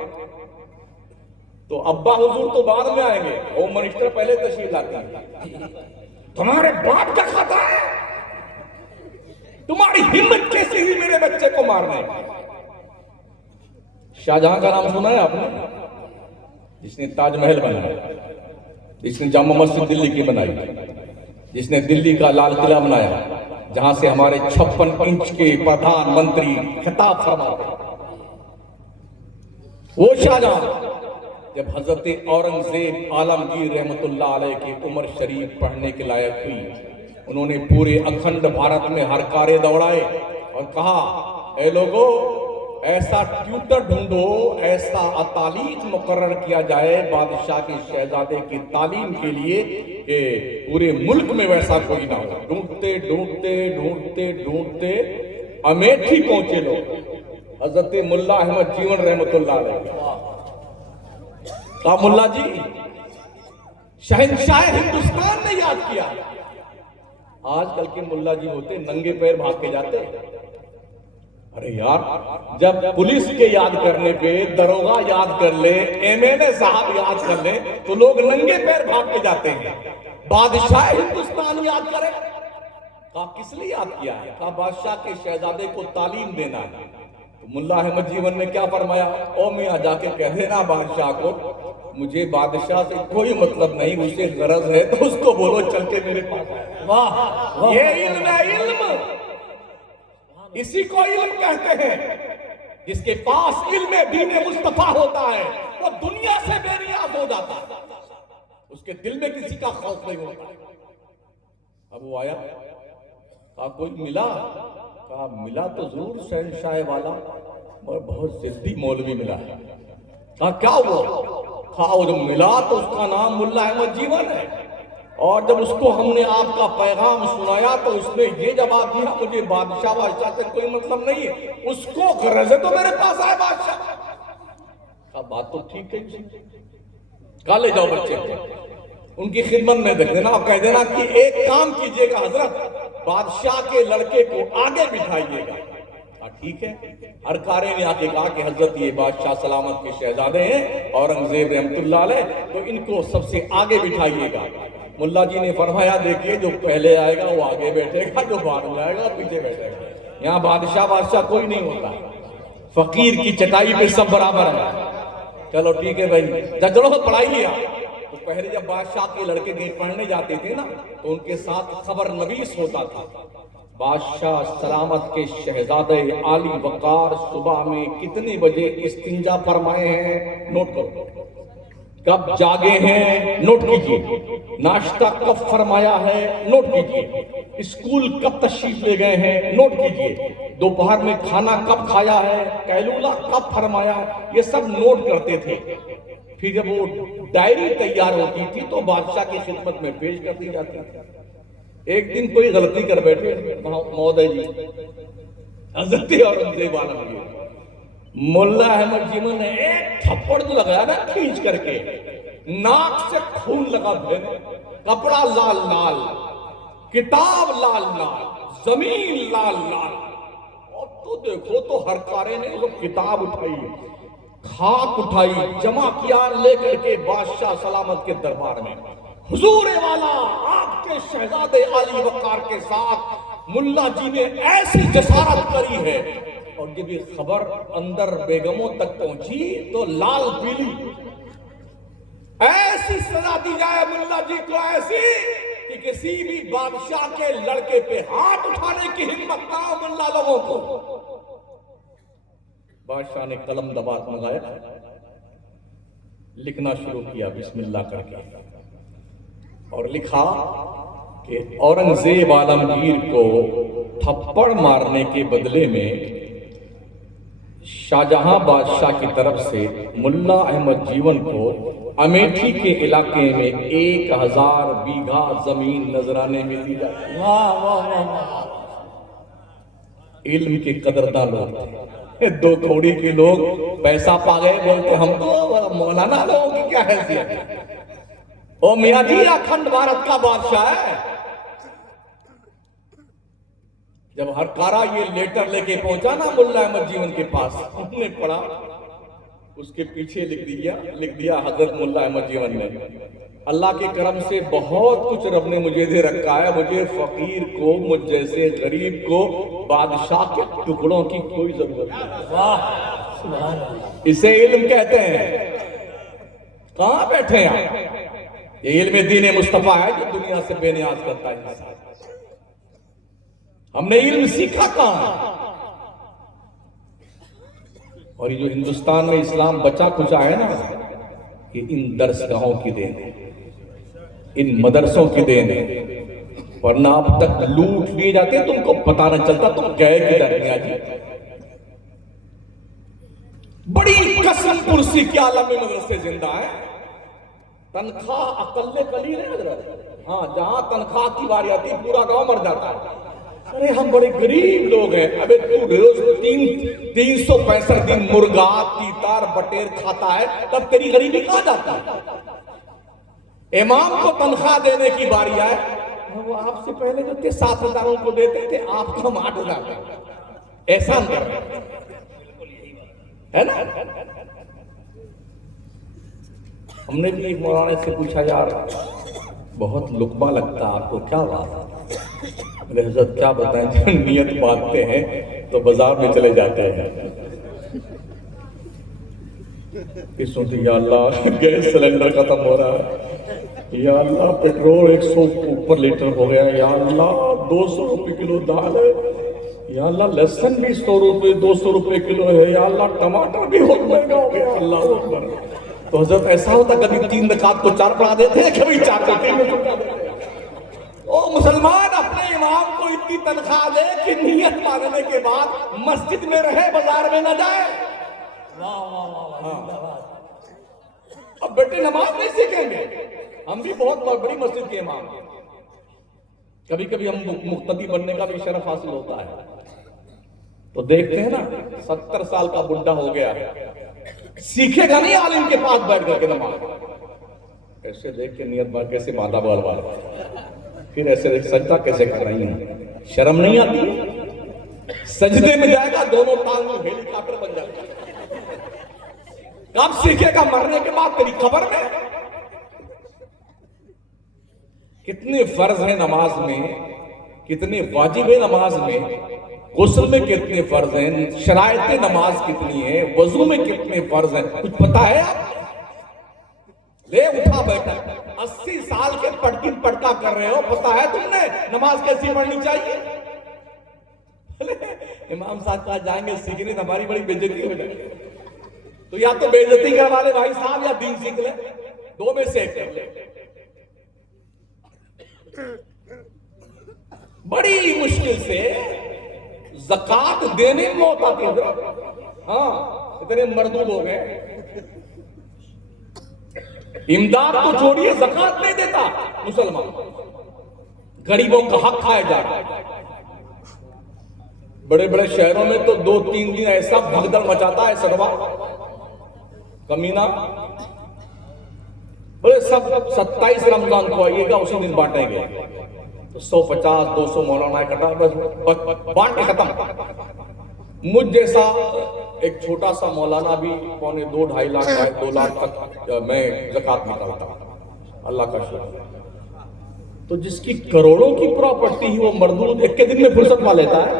تو ابا حضور تو بعد میں آئیں گے، ہوم منسٹر پہلے تشریف لاتے ہیں، تمہارے باپ کیا کھاتا ہے، تمہاری ہمت کیسی ہوئی میرے بچے کو مارنے؟ شاہجہاں کا نام سنا ہے آپ نے؟ جس نے تاج محل بنایا، جس نے جامع مسجد دلی کی بنائی، جس نے دلی کا لال قلعہ بنایا جہاں سے ہمارے 56 انچ کے پردھان منتری خطاب فرماتے ہیں، وہ شاہجہاں جب حضرت اورنگزیب عالمگیر رحمت اللہ علیہ کی عمر شریف پڑھنے کے لائق ہوئی، انہوں نے پورے اکھنڈ بھارت میں ہر کارے دوڑائے اور کہا اے لوگوں ایسا ٹیوٹر ڈھونڈو، ایسا اطالیق مقرر کیا جائے بادشاہ کے شہزادے کی تعلیم کے لیے کہ پورے ملک میں ویسا کوئی نہ ہو۔ ڈھونڈتے ڈھونڈتے ڈھونڈتے ڈھونڈتے امیٹھی پہنچے لوگ، حضرت ملا احمد جیون رحمت اللہ علیہ، کہا ملا جی شہنشاہ ہندوستان نے یاد کیا۔ آج کل کے ملا جی ہوتے ننگے پیر بھاگ کے جاتے، ارے یار جب پولیس کے یاد کرنے پہ دروغہ یاد کر لے، ایم این اے صاحب یاد کر لے تو لوگ ننگے پیر بھاگ کے جاتے ہیں، بادشاہ ہندوستان یاد کرے؟ کہا کس لیے یاد کیا ہے؟ کہا بادشاہ کے شہزادے کو تعلیم دینا ہے۔ تو ملا احمد جیون نے کیا فرمایا؟ او میاں جا کے کہہ دینا بادشاہ کو مجھے بادشاہ سے کوئی مطلب نہیں، اسے غرض ہے تو اس کو بولو چل کے میرے پاس آئے۔ واہ، یہ علم ہے، علم اسی کو علم کہتے ہیں، جس کے پاس علم دین مصطفیٰ ہوتا ہے وہ دنیا سے بے نیاز ہو جاتا ہے، اس کے دل میں کسی کا خوف نہیں ہوتا۔ اب وہ آیا، کہا کوئی ملا؟ کہا ملا تو ضرور شہنشاہ والا، مگر بہت ضدی مولوی ملا ہے۔ کہا کیا ہوا؟ کہا وہ جو ملا تو اس کا نام ملا احمد جیون ہے، اور جب اس کو ہم نے آپ کا پیغام سنایا تو اس نے یہ جواب دیا مجھے بادشاہ سے کوئی مطلب نہیں ہے، اس کو غرض ہے تو میرے پاس آئے بادشاہ۔ کہا بات تو ٹھیک ہے، کہا لے جاؤ بچے ان کی خدمت میں دیکھ دینا اور کہہ دینا کہ ایک کام کیجئے گا حضرت، بادشاہ کے لڑکے کو آگے بٹھائیے گا۔ کہا ٹھیک ہے۔ ہر کارے نے آ کے کہا کہ حضرت یہ بادشاہ سلامت کے شہزادے ہیں اورنگزیب رحمت اللہ علیہ، تو ان کو سب سے آگے بٹھائیے گا۔ ملا جی نے فرمایا دیکھیے جو پہلے آئے گا وہ آگے بیٹھے گا، جو بعد میں آئے گا پیچھے بیٹھے گا، یہاں بادشاہ کوئی نہیں ہوتا، فقیر کی چٹائی پہ سب برابر ہے۔ چلو ٹھیک ہے بھائی، چلو پڑھائی لیا۔ تو پہلے جب بادشاہ کے لڑکے کہیں پڑھنے جاتے تھے نا تو ان کے ساتھ خبر نویس ہوتا تھا، بادشاہ سلامت کے شہزادے عالی وقار صبح میں کتنے بجے استنجا فرمائے ہیں، نوٹ کرو، کب جاگے ہیں نوٹ کیجئے، ناشتہ کب فرمایا ہے نوٹ کیجئے، اسکول کب تشریف لے گئے ہیں نوٹ کیجئے، دوپہر میں کھانا کب کھایا ہے، قیلولہ کب فرمایا ہے، یہ سب نوٹ کرتے تھے۔ پھر جب وہ ڈائری تیار ہوتی تھی تو بادشاہ کی خدمت میں پیش کر دی جاتی تھی۔ ایک دن کوئی غلطی کر بیٹھے مہودے جی، حضرت اورنگزیب عالم گیر، ملا احمد جیمن نے ایک تھپڑ جو لگایا نا کھینچ کر کے، ناک سے خون لگا بھینے، کپڑا لال لال، کتاب لال لال، زمین لال لال۔ اور تو دیکھو تو ہر کارے نے وہ کتاب اٹھائی، خاک اٹھائی، جمع کیا لے کر کے بادشاہ سلامت کے دربار میں۔ حضور والا آپ کے شہزادے علی وقار کے ساتھ ملا جی نے ایسی جسارت کری ہے، اور جب یہ خبر اندر بیگموں تک پہنچی تو لال پیلی، ایسی سزا دی جائے ملا جی کو، ایسی کہ کسی بھی بادشاہ کے لڑکے پہ ہاتھ اٹھانے کی ہمت نہ ہو ملا لوگوں کو۔ بادشاہ نے قلم دبات منگایا، لکھنا شروع کیا بسم اللہ کر کے، اور لکھا کہ اورنگزیب عالمگیر کو تھپڑ مارنے کے بدلے میں شاہجہاں بادشاہ کی طرف سے ملا احمد جیون کو امیٹھی کے علاقے میں 1000 بیگھہ زمین نذرانے میں دی جائے۔ علم کے قدرداں لوگ تھے، دو کوڑی کے لوگ پیسہ پا گئے، بولتے ہم تو مولانا لوگوں کی کیا حیثیت ہے، او میاں جی اکھنڈ بھارت کا بادشاہ ہے۔ جب ہر کارا یہ لیٹر لے کے پہنچا نا ملا احمد جیون کے پاس، انہوں نے پڑھا، اس کے پیچھے لکھ دیا حضرت ملا احمد جیون نے، اللہ کے کرم سے بہت کچھ رب نے مجھے دے رکھا ہے، مجھے فقیر کو، مجھ جیسے غریب کو بادشاہ کے ٹکڑوں کی کوئی ضرورت نہیں۔ اسے علم کہتے ہیں۔ کہاں بیٹھے ہیں آپ؟ یہ علم دین مصطفیٰ ہے جو دنیا سے بے نیاز کرتا ہے انسان۔ ہم نے علم سیکھا کہاں ہے؟ اور یہ جو ہندوستان میں اسلام بچا کچا ہے نا، یہ ان درسگاہوں کی دین ہے، ان مدرسوں کی دین ہے، ورنہ اب تک لوٹ لیے جاتے تم کو پتہ نہ چلتا تم گئے کدھر میاں جی۔ بڑی قسم پرسی کے عالم میں مدرسے زندہ ہیں، تنخواہ اقل قلیل ہے حضرت، ہاں جہاں تنخواہ کی باری آتی پورا گاؤں مر جاتا ہے۔ ارے ہم بڑے غریب لوگ ہیں، ابے تو روز 365 دن مرغا تیتار بٹیر کھاتا ہے، تب تیری غریبی کہاں جاتا ہے؟ امام کو تنخواہ دینے کی باری آئے، وہ آپ سے پہلے جو تھے 7,000 کو دیتے تھے، آپ کو ہم 8,000 احسان کر رہے ہیں، ہے نا؟ ہم نے بھی مولانا سے پوچھا یار بہت لقمہ لگتا آپ کو، کیا بات ہے؟ حضرت کیا بتائیں، جب نیت باندھتے ہیں تو بازار میں چلے جاتے ہیں، پھر سنتے یا اللہ گیس سلنڈر ختم ہو رہا ہے، یا اللہ پیٹرول 100 اوپر لیٹر ہو گیا، یا اللہ 200 روپے کلو دال ہے، یا اللہ لہسن بھی 100 روپے 200 روپے کلو ہے، یا اللہ ٹماٹر بھی بہت مہنگا ہو گیا، اللہ اکبر۔ تو حضرت ایسا ہوتا کبھی 3 رکعت کو 4 پڑھا دیتے ہیں، کبھی 4 کو 3 میں پڑھا دیتے ہیں۔ او مسلمان اپنے امام کو اتنی تنخواہ دے کہ نیت ماننے کے بعد مسجد میں رہے، بازار میں نہ جائے۔ اب بیٹے نماز نہیں سیکھیں گے، ہم بھی بہت بڑی مسجد کے امام ہیں، کبھی کبھی ہم مقتدی بننے کا بھی شرف حاصل ہوتا ہے، تو دیکھتے ہیں نا 70 سال کا بڈھا ہو گیا ہے، سیکھے گا نہیں عالم کے پاس بیٹھ کر کے نماز، ایسے دیکھ کے نیت بار کیسے مادہ بال بال، پھر ایسے دیکھ سجدہ کیسے کر رہی ہیں، شرم نہیں آتی؟ سجدے میں جائے گا دونوں ٹانگ میں ہیلی کاپٹر بن جائے گا۔ کب سیکھے گا؟ مرنے کے بعد تیری قبر میں۔ کتنے فرض ہیں نماز میں، کتنے واجب ہیں نماز میں، غسل میں کتنے فرض ہیں، شرائط نماز کتنی ہیں، وضو میں کتنے فرض ہیں، کچھ پتا ہے آپ؟ لے اٹھا بیٹھا 80 سال کے پڑکا کر رہے ہو، پتا ہے تم نے نماز کیسی پڑھنی چاہیے؟ امام صاحب کہا جائیں گے سیکھنے ہماری بڑی بے عزتی ہو جائے، تو یا تو بے عزتی کروا لے بھائی صاحب یا دین سیکھ لے۔ دو میں سے ایک کر لے. بڑی مشکل سے زکات دینے میں موت آتی ہے. ہاں اتنے مردود ہو گئے. امداد تو چھوڑیے زکات نہیں دیتا مسلمان. غریبوں کا حق کھایا جا رہا ہے. بڑے بڑے شہروں میں تو 2-3 دن ایسا بھگدڑ مچاتا ہے سروا کمینہ. بولے سب 27 رمضان کو آئیے گا اسی دن بانٹیں گے. تو 150-200 مولانا اکٹھا بس بانٹ کے ختم. مجھ جیسا ایک چھوٹا سا مولانا بھی 2.5 لاکھ 2 لاکھ تک میں زکات نکالتا ہوں. اللہ کا شکر. تو جس کی کروڑوں کی پراپرٹی ہی وہ مردود ایک کے دن میں فرصت پا لیتا ہے.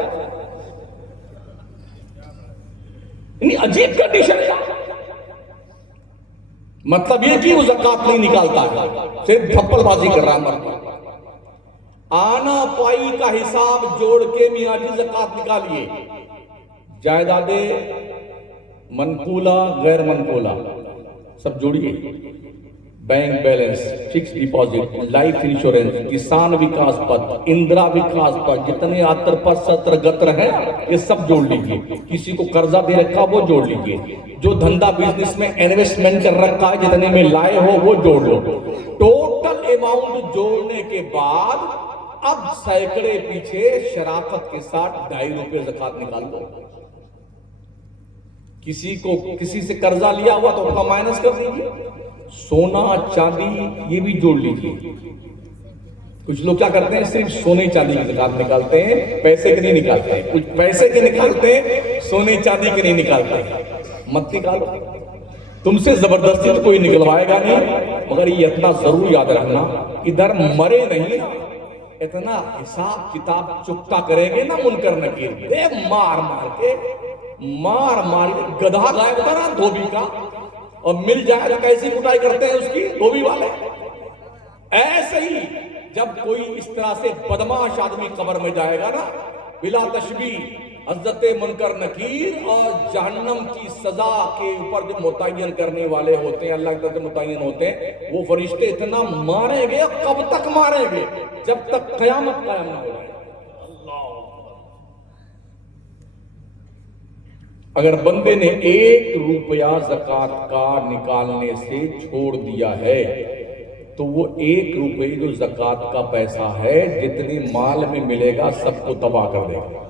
یعنی عجیب کنڈیشن ہے. مطلب یہ کہ وہ زکات نہیں نکالتا ہے, صرف تھپڑ بازی کر رہا ہے. مرد آنا پائی کا حساب جوڑ کے میاں جی زکات نکالیے. جائیدادیں منقولہ غیر منقولہ سب جوڑیے. Bank balance, fix deposit, life insurance, Kisan Vikas پتر, اندرا وکاس پتر, جتنے آتر پتر ستر گتر ہیں یہ سب جوڑ لیجیے. کسی کو قرضہ دے رکھا وہ جوڑ لیجیے. جو دھندا بزنس میں انویسٹمنٹ کر رکھا ہے جتنے میں لائے ہو وہ جوڑ لو. ٹوٹل اماؤنٹ جوڑنے کے بعد اب سینکڑے پیچھے شرافت کے ساتھ 2.5 روپے زکات نکال دو. کسی سے قرضہ لیا ہوا تو اپنا مائنس کر دیجیے. سونا چاندی یہ بھی جوڑ لیجیے. کچھ لوگ کیا کرتے ہیں صرف سونے چاندی کی زکات نکالتے ہیں, پیسے کے نہیں نکالتے ہیں. کچھ پیسے کے نکالتے ہیں, سونے چاندی کے نہیں نکالتے ہیں. مت نکالو. تم سے زبردستی تو کوئی نکلوائے گا نہیں, مگر یہ اتنا ضرور یاد رکھنا ادھر مرے نہیں, اتنا حساب کتاب چکتا کریں گے نا منکر نکیر. مار مار کے گدھا غائب تھا نا دھوبی کا, اور مل جائے تو کیسی کٹائی کرتے ہیں اس کی دھوبی والے. ایسے ہی جب کوئی اس طرح سے بدماش آدمی قبر میں جائے گا نا, بلا تشبیہ حضرت منکر نکیر اور جہنم کی سزا کے اوپر جو متعین کرنے والے ہوتے ہیں, اللہ کی طرف سے متعین ہوتے ہیں, وہ فرشتے اتنا ماریں گے. کب تک ماریں گے؟ جب تک قیامت قائم نہ ہو جائے. اگر بندے نے 1 روپیہ زکات کا نکالنے سے چھوڑ دیا ہے تو وہ 1 روپے جو زکات کا پیسہ ہے جتنے مال میں ملے گا سب کو تباہ کر دے گا.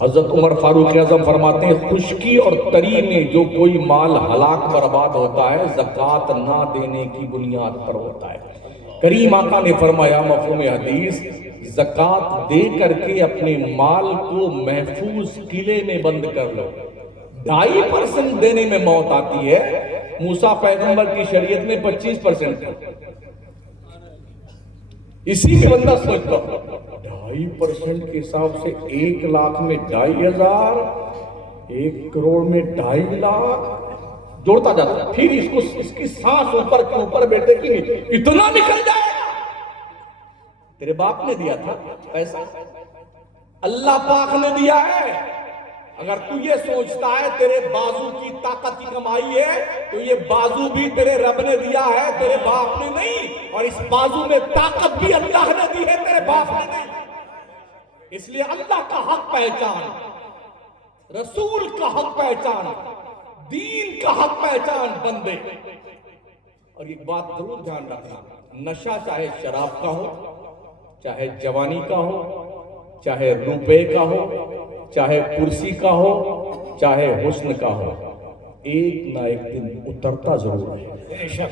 حضرت عمر فاروق اعظم فرماتے ہیں خشکی اور تری میں جو کوئی مال ہلاک برباد ہوتا ہے زکات نہ دینے کی بنیاد پر ہوتا ہے. کریم آقا نے فرمایا مفہوم حدیث, زکات دے کر کے اپنے مال کو محفوظ قلعے میں بند کر لو. 2.5% دینے میں موت آتی ہے. موسیٰ پیغمبر کی شریعت میں 25% ہے. اسی میں بندہ سوچتا 2.5% کے حساب سے 1 لاکھ میں 2,500, 1 کروڑ میں 2.5 لاکھ جوڑتا جاتا ہے. پھر اس کی سانس اوپر کے اوپر بیٹے کی اتنا نکل جائے گا. تیرے باپ نے دیا تھا پیسہ, اللہ پاک نے دیا ہے. اگر تو یہ سوچتا ہے تیرے بازو کی طاقت کی کمائی ہے تو یہ بازو بھی تیرے رب نے دیا ہے, تیرے باپ نے نہیں. اور اس بازو میں طاقت بھی اللہ نے دی ہے, تیرے باپ نے نہیں. اس لیے اللہ کا حق پہچان, رسول کا حق پہچان, دین کا حق پہچان بندے. اور ایک بات ضرور دھیان رکھنا, نشہ چاہے شراب کا ہو, چاہے جوانی کا ہو, چاہے روپے کا ہو, چاہے کرسی کا ہو, چاہے حسن کا ہو, ایک نہ ایک دن اترتا ضرور ہے.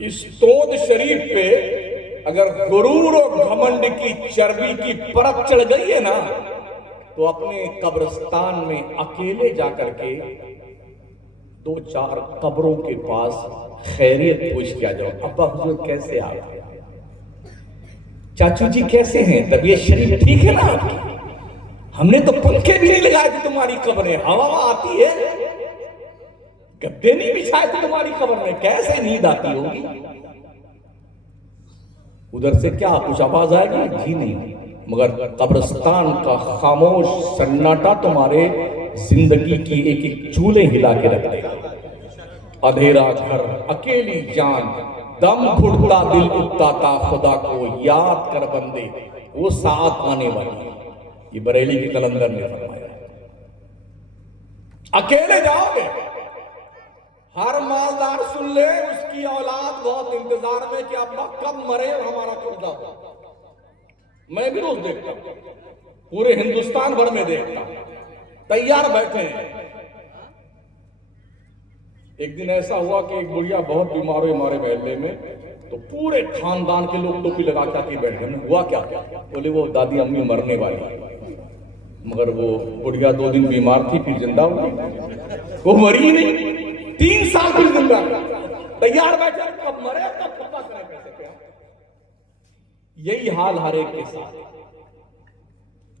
اس تود شریف پہ اگر غرور اور گھمنڈ کی چربی کی پرت چڑھ گئی ہے نا تو اپنے قبرستان میں اکیلے جا کر کے 2-4 قبروں کے پاس خیریت پوچھ کے آ جاؤ. ابا حضور کیسے آ گئے, چاچو جی کیسے ہیں, طبیعت شریف ٹھیک ہے نا آپ کی, ہم نے تو پنکھے بھی نہیں لگائے تھے تمہاری قبریں, ہوا آتی ہے, گدے نہیں بچھائے تھے تمہاری قبر میں, کیسے نیند آتی ہوگی. ادھر سے کیا کچھ آواز آئے گی؟ جی نہیں, مگر قبرستان کا خاموش سناٹا تمہارے زندگی کی ایک ایک چولیں ہلا کے رکھ دے گا. اندھیرا گھر اکیلی جان، دم گھٹتا دل اٹھتا تا، خدا کو یاد کر بندے وہ ساتھ آنے والی۔ یہ بریلی کی قلندر نے فرمایا، اکیلے جاؤ گے۔ ہر مالدار سن لے، اس کی اولاد بہت انتظار میں کہ ابا کب مرے اور ہمارا قبضہ ہو۔ میں بھی روز دیکھتا ہوں، پورے ہندوستان بھر میں دیکھتا ہوں، تیار بیٹھے ہیں۔ ایک دن ایسا ہوا کہ ایک بڑھیا بہت بیمار ہوئی ہمارے محلے میں، تو پورے خاندان کے لوگ ٹوپی لگا کے بیٹھ گئے۔ ہوا کیا؟ بولے وہ دادی امی مرنے والی، مگر وہ بڑھیا 2 دن بیمار تھی پھر زندہ ہوئی، وہ مری نہیں، 3 سال پھر زندہ تیار بیٹھے، کب مرے کب پتہ کرے کیسے کیا۔ یہی حال ہر ایک کے ساتھ۔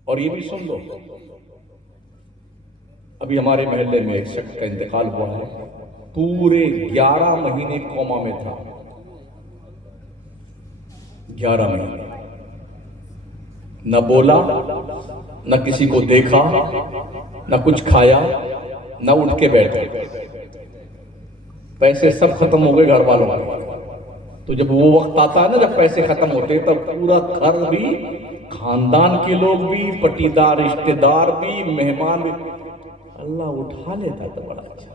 اور یہ بھی سن لو، ابھی ہمارے محلے میں ایک شخص کا انتقال ہوا ہے، پورے 11 مہینے کوما میں تھا، 11 مہینے نہ بولا، نہ کسی کو دیکھا، نہ کچھ کھایا، نہ اٹھ کے بیٹھا۔ پیسے سب ختم ہو گئے گھر والوں کے۔ تو جب وہ وقت آتا ہے نا جب پیسے ختم ہوتے، تب پورا گھر بھی، خاندان کے لوگ بھی، پٹیدار رشتہ دار بھی، مہمان بھی، اللہ اٹھا لیتا تو بڑا اچھا۔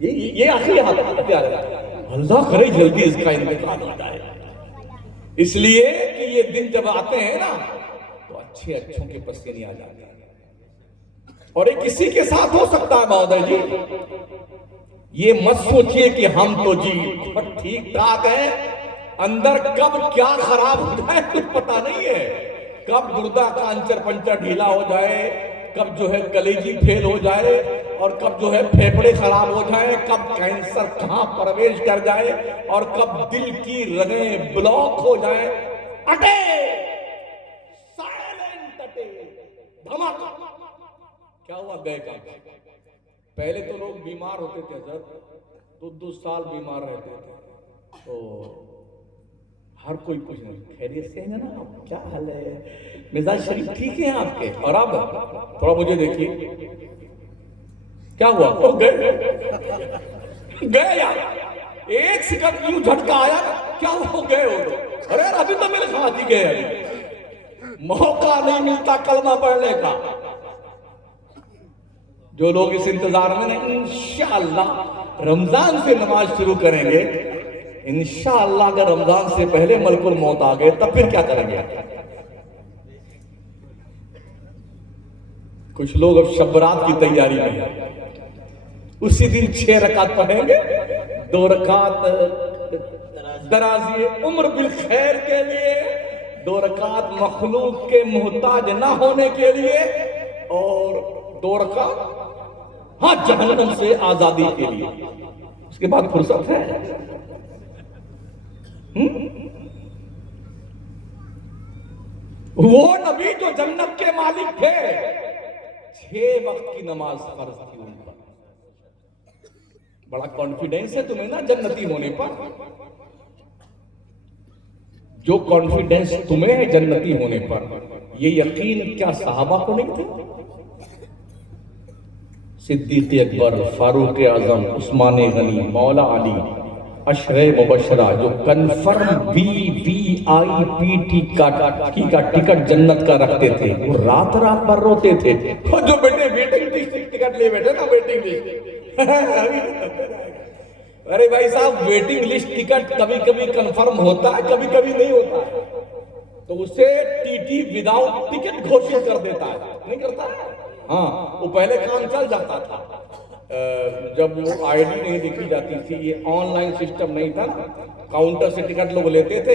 یہ آخری حالت ہے، اللہ کرے جلدی اس کا انتقال ہو جائے۔ اس لیے کہ یہ دن جب آتے ہیں نا تو اچھے اچھوں کے پسینے آ جاتے ہیں، اور یہ کسی کے ساتھ ہو سکتا ہے مہودے جی۔ یہ مت سوچئے کہ ہم تو جی بہت ٹھیک ٹھاک ہیں، اندر کب کیا خراب ہو جائے کچھ پتا نہیں ہے، کب گردہ کا انچر پنچر ڈھیلا ہو جائے، کب جو ہے کلیجی پھیل ہو جائے، اور کب جو ہے پھیپھڑے خراب ہو جائے، کب کینسر کہاں پرویش کر جائے، اور کب دل کی رگیں بلاک ہو جائیں۔ اٹے سائلنٹ اٹے دھماکہ کیا ہوا؟ گئے کام۔ پہلے تو لوگ بیمار ہوتے تھے حضرت، 2 سال بیمار رہتے تھے، تو ہر کوئی پوچھنا خیریت سے ہیں نا آپ، کیا حال ہے، مزاج شریف ٹھیک ہے آپ کے؟ اور اب تھوڑا مجھے دیکھیے کیا ہوا؟ وہ گئے یار، 1 سیکنڈ یوں جھٹکا آیا، کیا وہ گئے ہو؟ ارے ابھی تو میرے ساتھ ہی گئے، ابھی موقع نہیں ملتا کلمہ پڑھنے کا۔ جو لوگ اس انتظار میں نا انشاءاللہ رمضان سے نماز شروع کریں گے، انشاءاللہ اگر رمضان سے پہلے ملک الموت آ گئے تب پھر کیا کریں گے؟ کچھ لوگ اب شب برات کی تیاری میں ہیں، اسی دن 6 رکعت پڑھیں گے، 2 رکعت درازی عمر بالخیر کے لیے، 2 رکعت مخلوق کے محتاج نہ ہونے کے لیے، اور 2 رکعت ہاں جہنم سے آزادی کے لیے۔ اس کے بعد فرصت ہے؟ وہ نبی جو جنت کے مالک تھے، 6 وقت کی نماز فرض تھی ان پر۔ بڑا کانفیڈنس ہے تمہیں نا جنتی ہونے پر، جو کانفیڈنس تمہیں ہے جنتی ہونے پر، یہ یقین کیا صحابہ کو نہیں تھا؟ صدیق اکبر، فاروق اعظم، عثمان غنی، مولا علی، عشرہ مبشرہ جو کنفرم VIP کا ٹکٹ جنت کا رکھتے تھے، وہ رات رات بھر روتے تھے۔ اور جو بیٹے ویٹنگ لسٹ ٹکٹ لے بیٹھے نا، ویٹنگ لسٹ، ارے بھائی صاحب ویٹنگ لسٹ ٹکٹ کبھی کبھی کنفرم ہوتا ہے، کبھی کبھی نہیں ہوتا ہے، تو اسے TT وداؤٹ ٹکٹ گھوشت کر دیتا ہے، نہیں کرتا ہے؟ ہاں وہ پہلے کام چل جاتا تھا، جب وہ ID نہیں دیکھی جاتی تھی، یہ آن لائن سسٹم نہیں تھا، کاؤنٹر سے ٹکٹ لوگ لیتے تھے۔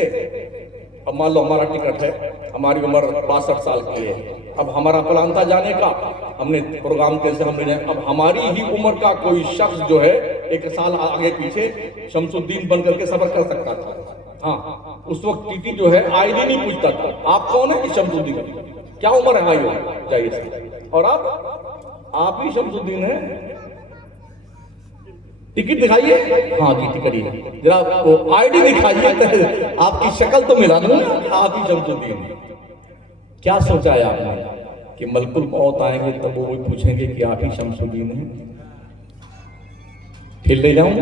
اب مان لو ہمارا ٹکٹ ہے، ہماری عمر 62 سال کی ہے، اب ہمارا پلان تھا جانے کا، ہم نے پروگرام کیسے ہم نے جائے، اب ہماری ہی عمر کا کوئی شخص جو ہے 1 سال آگے پیچھے شمس الدین بن کر کے سفر کر سکتا تھا۔ ہاں اس وقت TT جو ہے ID نہیں پوچھتا تھا، آپ کون ہیں؟ کہ شمس الدین، کیا عمر ہے بھائی؟ جائیے، اور اب آپ ہی شمس الدین ہیں، ٹکٹ دکھائیے، ہاں جی ٹکٹ ہی جناب، وہ ID دکھائیے، آپ کی شکل تو ملا دوں گا کہ آپ ہی شمس الدین ہیں۔ کیا سوچا ہے آپ نے کہ ملک الموت آئیں گے تب وہ پوچھیں گے کہ آپ ہی شمس الدین ہیں؟ پھر لے جاؤں؟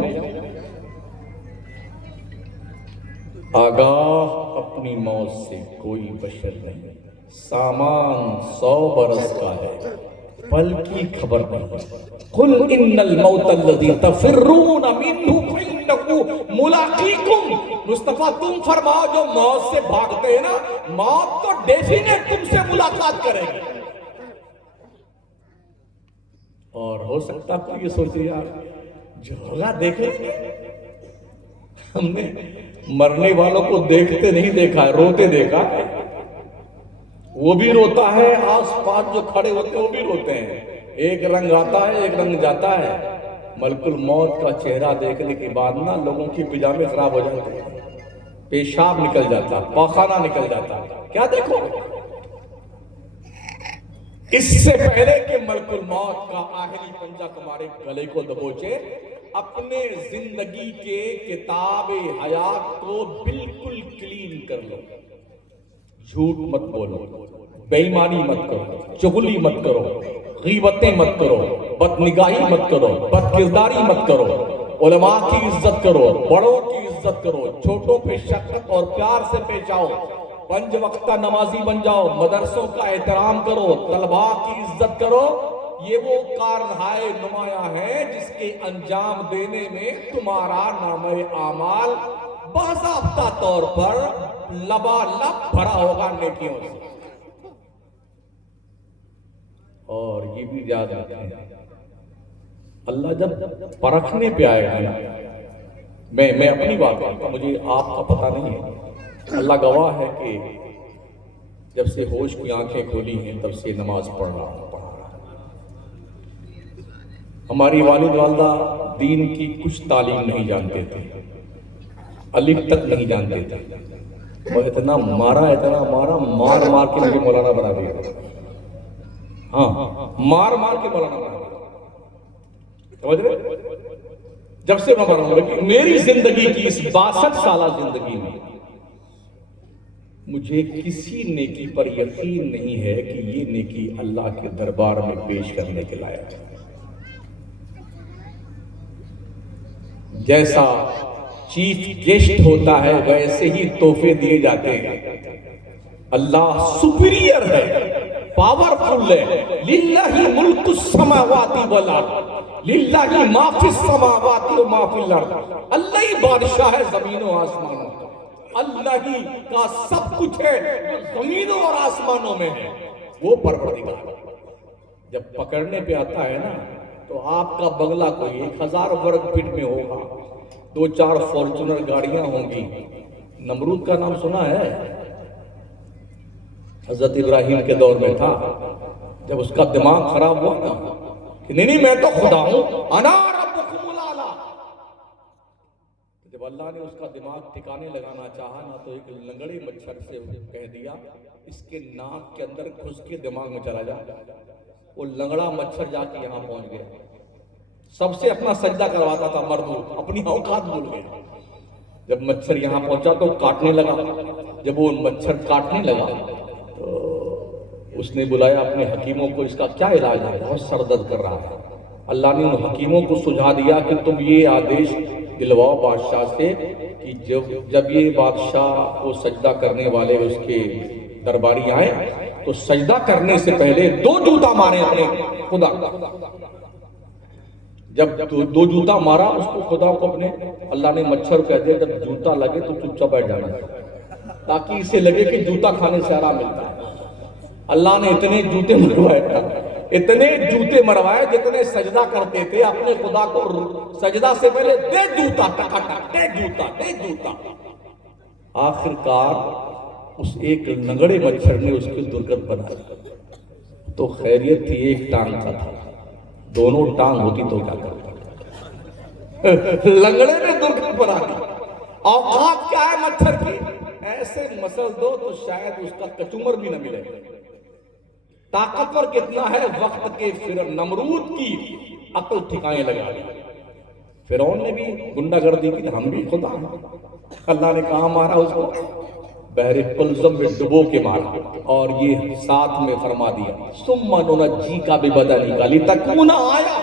آگاہ اپنی موت سے کوئی بشر نہیں، سامان 100 برس کا ہے، پل کی خبر نہیں۔ قل ان الموت الذی تفرون منہ فإنہ ملاقیکم، مصطفیٰ تم فرماؤ جو موت سے بھاگتے ہیں نا، موت تو ڈیفینیٹ تم سے ملاقات کرے گی۔ اور ہو سکتا کوئی یہ سوچے یار جو ہوگا دیکھیں گے، ہم نے مرنے والوں کو دیکھتے نہیں دیکھا ہے، روتے دیکھا ہے۔ وہ بھی روتا ہے، آس پاس جو کھڑے ہوتے ہیں وہ بھی روتے ہیں، ایک رنگ آتا ہے ایک رنگ جاتا ہے۔ ملک الموت کا چہرہ دیکھنے کے بعد نا لوگوں کی پجامے خراب ہو جاتے ہیں، پیشاب نکل جاتا، پاخانہ نکل جاتا، کیا دیکھو گے؟ اس سے پہلے کہ ملک الموت کا آخری پنجہ تمہارے گلے کو دبوچے، اپنے زندگی کے کتاب حیات کو بالکل کلین کر لو۔ جھوٹ مت بولو، بے ایمانی مت کرو، چغلی مت کرو، غیبتیں مت کرو، بد نگاہی مت کرو، بد کرداری مت کرو، علماء کی عزت کرو، بڑوں کی عزت کرو، چھوٹوں پہ شفقت اور پیار سے پیش آؤ، 5 وقتہ نمازی بن جاؤ، مدرسوں کا احترام کرو، طلباء کی عزت کرو۔ یہ وہ کارنامے نمایاں ہیں جس کے انجام دینے میں تمہارا نامہ اعمال باضابطہ طور پر لبالب بھرا ہوگا نیکیوں سے۔ اور یہ بھی یاد رکھیں، اللہ جب پرکھنے پہ آئے گا نا، میں اپنی بات کرتا ہوں، مجھے آپ کا پتہ نہیں ہے، اللہ گواہ ہے کہ جب سے ہوش کی آنکھیں کھولی ہیں تب سے نماز پڑھ رہا ہوں۔ ہماری والد والدہ دین کی کچھ تعلیم نہیں جانتے تھے، الف تک نہیں جانتے تھے، اور اتنا مارا مار مار کے مجھے مولانا بنا دیا۔ ہاں، مار کے مولانا بنا دیا، سمجھ رہے؟ جب سے میں بڑھ رہا ہوں، میری زندگی کی اس 62 سالہ زندگی میں مجھے کسی نیکی پر یقین نہیں ہے کہ یہ نیکی اللہ کے دربار میں پیش کرنے کے لائق ہے۔ جیسا چیف گیسٹ ہوتا ہے ویسے ہی تحفے دیے جاتے ہیں۔ اللہ سپیریئر ہے، پاورفل ہے۔ للہ ملک السماوات والارض، للہ ما فی السماوات و ما فی الارض۔ اللہ ہی بادشاہ ہے زمین و آسمانوں کا، اللہ ہی کا سب کچھ ہے جو زمینوں اور آسمانوں میں ہے، وہ پروردگار۔ جب پکڑنے پہ آتا ہے نا تو آپ کا بنگلہ کوئی 1000 ورگ فٹ میں ہوگا، 2-4 فارچونر گاڑیاں ہوں گی۔ نمرود کا نام سنا ہے؟ حضرت ابراہیم کے دور میں تھا، جب اس کا دماغ خراب ہوا نا کہ نہیں میں تو خدا ہوں، انا ربکم الاعلی۔ جب اللہ نے اس کا دماغ ٹھکانے لگانا چاہا نا تو ایک لنگڑے مچھر سے کہہ دیا اس کے ناک کے اندر گھس کے دماغ میں چلا جا۔ وہ لنگڑا مچھر جا کے یہاں پہنچ گیا، سب سے اپنا سجدہ کرواتا تھا مردود، اپنی اوقات بھول گیا۔ جب مچھر یہاں پہنچا تو کاٹنے لگا، جب وہ مچھر کاٹنے لگا تو اس نے بلایا اپنے حکیموں کو، اس کا کیا علاج ہے؟ بہت سر درد کر رہا ہے۔ اللہ نے ان حکیموں کو سجھا دیا کہ تم یہ آدیش دلواؤ بادشاہ سے کہ جب یہ بادشاہ کو سجدہ کرنے والے اس کے درباری آئے تو سجدہ کرنے سے پہلے 2 جوتا مارے اپنے خدا۔ جب 2 جوتا مارا اس کو خدا کو اپنے، اللہ نے مچھر کہہ دیا جب جوتا لگے تو چپ چاپ بیٹھ جانا تاکہ اسے لگے کہ جوتا کھانے سے آرام ملتا ہے۔ اللہ نے اتنے جوتے مروائے جتنے سجدہ کرتے تھے اپنے خدا کو سجدہ سے پہلے دے جوتا، ٹکا ٹک دے جوتا۔ آخر کار اس ایک لنگڑے مچھر نے اس کی درگت بنا دی۔ تو خیریت تھی ایک ٹانگ کا تھا، دونوں ٹانگ ہوتی تو کیا کرتا؟ لنگڑے نے درگت بنا دی۔ اوقات کیا ہے مچھر کی؟ ایسے مسل دو تو شاید اس کا کچومر بھی نہ ملے۔ طاقتور کتنا ہے وقت کے فرعون، نمرود کی عقل ٹھکانے لگا دی۔ فرعون نے بھی گنڈا گردی کی، ہم بھی خدا ہیں۔ اللہ نے کہاں مارا اس کو؟ بحر قلزم میں ڈبو کے مارا، اور یہ ساتھ میں فرما دیا ثم ننجیک ببدنک لتکون آیا،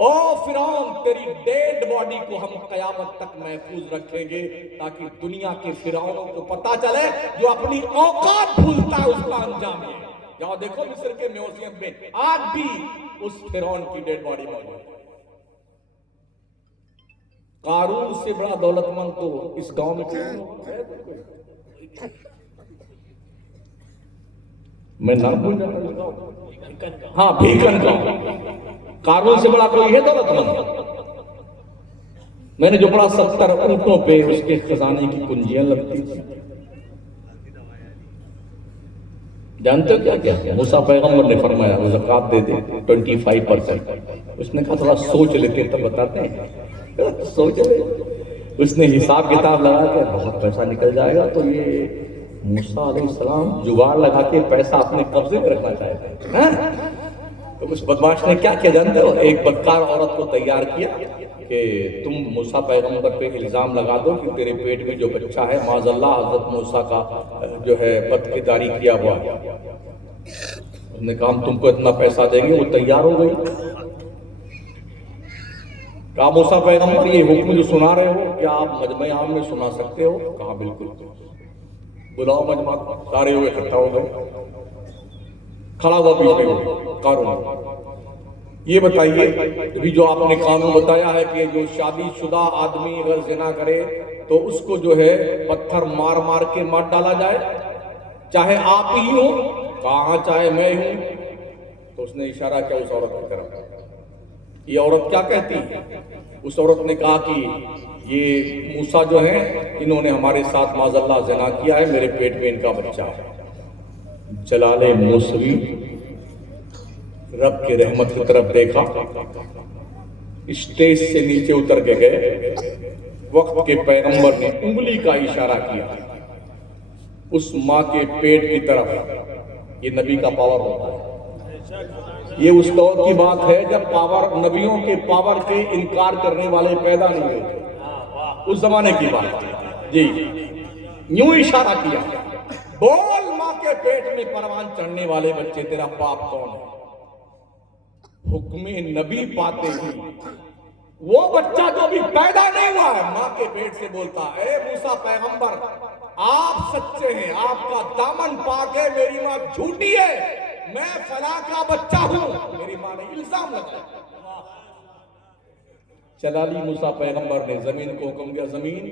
او فرعون تیری ڈیڈ باڈی کو ہم قیامت تک محفوظ رکھیں گے تاکہ دنیا کے فرعونوں کو پتا چلے جو اپنی اوقات بھولتا ہے اس کا انجام ہے. جاؤ دیکھو مصر کے میوزیم میں آج بھی اس فرعون کی ڈیڈ باڈی موجود ہے. قارون سے بڑا دولت مند تو اس گاؤں میں میں نام بھول جاتا ہوں. ہاں بھیکن گاؤں. قارون سے بڑا کوئی ہے دولت مند؟ میں نے جو پڑھا 70 اونٹوں پہ اس کے خزانے کی کنجیاں لگتی تھی. جانتے ہو کیا کیا موسیٰ پیغمبر نے فرمایا وہ زکوٰۃ دے دے 25%. اس نے کہا تھوڑا سوچ لیتے تب بتاتے ہیں. سوچ لے. اس نے حساب کتاب لگا کہ بہت پیسہ نکل جائے گا تو یہ موسیٰ علیہ السلام جگاڑ لگا کے پیسہ اپنے قبضے میں رکھنا چاہتے ہیں. تو اس بدماش نے کیا کیا جانتے ہو؟ ایک بدکار عورت کو تیار کیا کہ تم موسیٰ پیغمبر پہ الزام لگا دو کہ تیرے پیٹ میں جو بچہ ہے معاذ اللہ حضرت موسیٰ کا جو ہے بدکرداری کیا ہوا ہے. اس نے کہا ہم تم کو اتنا پیسہ دیں گے. وہ تیار ہو گئی. کہا موسیٰ پیغمبر یہ حکم جو سنا رہے ہو کیا آپ مجمع عام میں سنا سکتے ہو؟ کہا بالکل. بلاؤ مجمع. سارے ہوئے اکٹھا ہو گئے. کھڑا ہوا بیچ میں قارون. یہ بتائیے ابھی جو آپ نے قانون بتایا ہے کہ جو شادی شدہ آدمی اگر زنا کرے تو اس کو جو ہے پتھر مار مار کے مار ڈالا جائے چاہے آپ ہی ہوں. کہاں چاہے میں ہوں. تو اس نے اشارہ کیا اس عورت کی طرف. یہ عورت کیا کہتی ہے؟ اس عورت نے کہا کہ یہ موسیٰ جو ہیں انہوں نے ہمارے ساتھ معاذ اللہ زنا کیا ہے. میرے پیٹ میں ان کا بچہ ہے. جلال موسوی رب کے رحمت کی طرف دیکھا. اسٹیج سے نیچے اتر کے گئے. وقت کے پیغمبر نے انگلی کا اشارہ کیا اس ماں کے پیٹ کی طرف. یہ نبی کا پاور ہوتا ہے. یہ اس دور کی بات ہے جب پاور نبیوں کے پاور کے انکار کرنے والے پیدا نہیں ہوتے. اس زمانے کی بات ہے. جی یوں اشارہ کیا. بول ماں کے پیٹ میں پروان چڑھنے والے بچے تیرا باپ کون ہے؟ حکم نبی پاتے ہی وہ بچہ جو بھی پیدا نہیں ہوا ہے ماں کے پیٹ سے بولتا اے موسیٰ پیغمبر آپ سچے ہیں آپ کا دامن پاک ہے میری ماں جھوٹی ہے میں فلاں کا بچہ ہوں. میری ماں نے الزام لگایا. چلا لی موسیٰ پیغمبر نے زمین کو حکم دیا زمین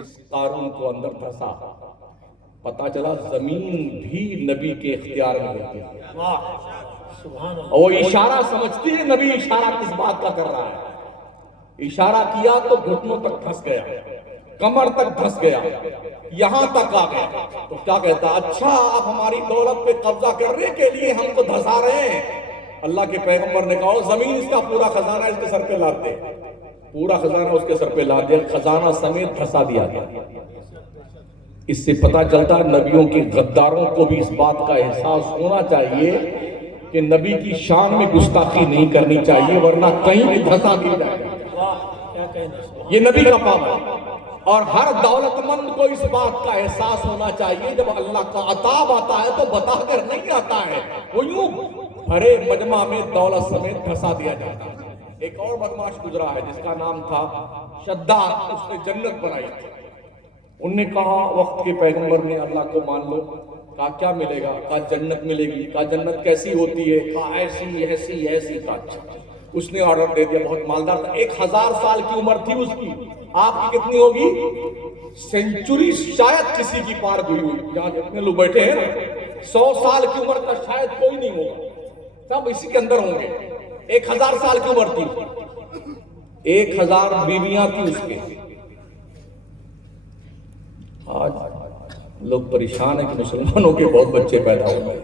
اس قارون کو اندر دھسا. پتا چلا زمین بھی نبی کے اختیار میں ہوتی ہے. اور وہ اشارہ سمجھتی ہے نبی اشارہ کس بات کا کر رہا ہے. اشارہ کیا تو گھٹنوں تک دھس گیا کمر تک دھس گیا یہاں تک آ گیا. تو کیا کہتا اچھا آپ ہماری دولت پہ قبضہ کرنے کے لیے ہم کو دھسا رہے ہیں. اللہ کے پیغمبر نے کہا زمین اس کا پورا خزانہ اس کے سر پہ لاد دے. پورا خزانہ اس کے سر پہ لاد دیا. خزانہ سمیت دھسا دیا گیا. اس سے پتا چلتا نبیوں کے غداروں کو بھی اس بات کا احساس ہونا چاہیے کہ نبی کی شان میں گستاخی نہیں کرنی چاہیے ورنہ کہیں بھی دھسا دی جائے. یہ نبی کا پاور. اور ہر دولت مند کو اس بات کا احساس ہونا چاہیے جب اللہ کا عطاب آتا ہے تو بتا کر نہیں آتا ہے. وہ یوں بھرے مجمع میں دولت سمیت دھسا دیا جاتا ہے. ایک اور بدماش گزرا ہے جس کا نام تھا شداد. اس نے جنت بنائی تھی. انہوں نے کہا وقت کے پیغمبر نے اللہ کو مان لو. کہا کیا ملے گا؟ کہا جنت ملے گی. کہا جنت کیسی ہوتی ہے؟ کہا ایسی ایسی ایسی. کہا اچھا. اس نے آرڈر دے دیا. بہت مالدار تھا. 1000 سال کی عمر تھی اس کی. آپ کی کتنی ہوگی؟ سینچری شاید کسی کی پار ہوئی ہوئی. یہاں جتنے لوگ بیٹھے ہیں 100 سال کی عمر کا شاید کوئی نہیں ہوگا. سب اسی کے اندر ہوں گے. 1000 سال کی عمر تھی. 1000 بیویاں تھی اس کے. آج لوگ پریشان ہیں کہ مسلمانوں کے بہت بچے پیدا ہو گئے.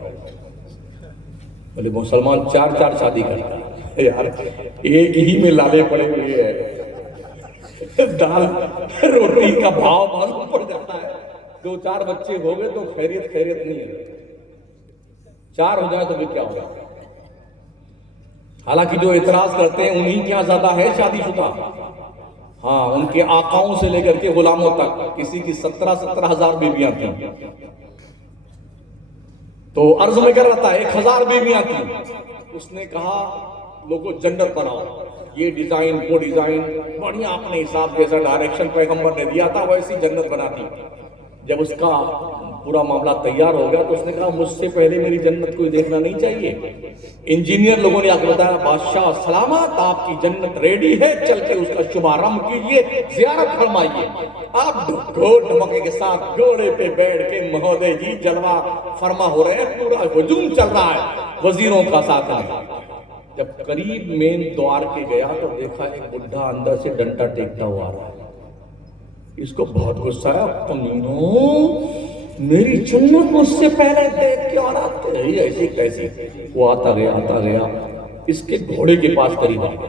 بولے مسلمان 4 شادی کرتا ہے. یار ایک ہی میں لالے پڑے ہوئے ہیں. دال روٹی کا بھاؤ معلوم پڑ جاتا ہے. 2-4 بچے ہو گئے تو خیریت نہیں ہے. 4 ہو جائے تو پھر کیا ہوگا. حالانکہ جو اعتراض کرتے ہیں انہیں کیا زیادہ ہے شادی شدہ. ہاں ان کے آقاؤں سے لے کر کے غلاموں تک کسی کی 17 ہزار بیویاں تھیں. تو عرض میں کر رہا تھا 1000 بیویاں تھیں. اس نے کہا لوگوں جنت بناؤ. یہ ڈیزائن وہ ڈیزائن بڑھیا اپنے حساب جیسا ڈائریکشن پیغمبر نے دیا تھا ویسی جنت بنا دی. جب اس کا پورا معاملہ تیار ہو گیا تو اس نے کہا مجھ سے پہلے میری جنت کوئی دیکھنا نہیں چاہیے. انجینئر لوگوں نے آ کے بتایا بادشاہ سلامت آپ کی جنت ریڈی ہے, چل کے اس کا شبارمب کیجئے, زیارت فرمائیے. آپ گھوڑ ڈھمکے کے ساتھ گھوڑے پہ بیٹھ کے مہودے جی جلوہ فرما ہو رہے ہیں, پورا ہجوم چل رہا ہے وزیروں کا ساتھ میں. جب قریب مین دوار کے گیا تو دیکھا ایک بڈھا اندر سے ڈنڈا ٹیکتا ہوا آ رہا ہے. اس کو بہت غصہ آیا, کمینوں میری جنت مجھ سے پہلے دیکھ کے اور آتے ہیں ایسی کیسی. وہ آتا گیا اس کے گھوڑے کے پاس قریب آ گیا.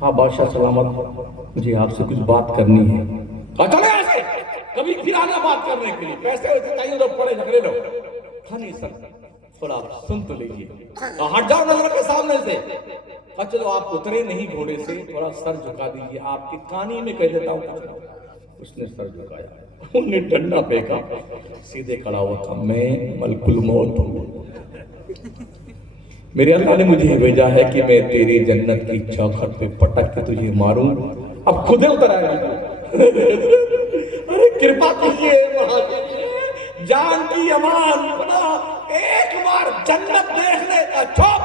ہاں بادشاہ سلامت مجھے آپ سے کچھ بات کرنی ہے. کہا چلے ایسے کبھی پھر آنا بات کرنے کے لیے, پیسے ویسے چاہیے تو پڑے جھگڑے لو. کہا نہیں سر تھوڑا سن تو لیجیے. ہٹ جاؤ نظر کے سامنے سے. کہا چلو آپ اترے نہیں گھوڑے سے, تھوڑا سر جھکا دیجیے, آپ کی کہانی میں کہہ دیتا ہوں. اس نے سر جھکایا, انہوں نے ڈنڈا پھینکا, سیدھے کھڑا ہوا تھا. میں ملک الموت ہوں, میرے اللہ نے مجھے بھیجا ہے کہ میں تیری جنت کی چوکھٹ پہ پٹک کے تجھے ماروں. اب خود اتر آئے ارے کرپا کیجیے جان کی امان بنا, ایک بار جنت دیکھ لے. چھوپ,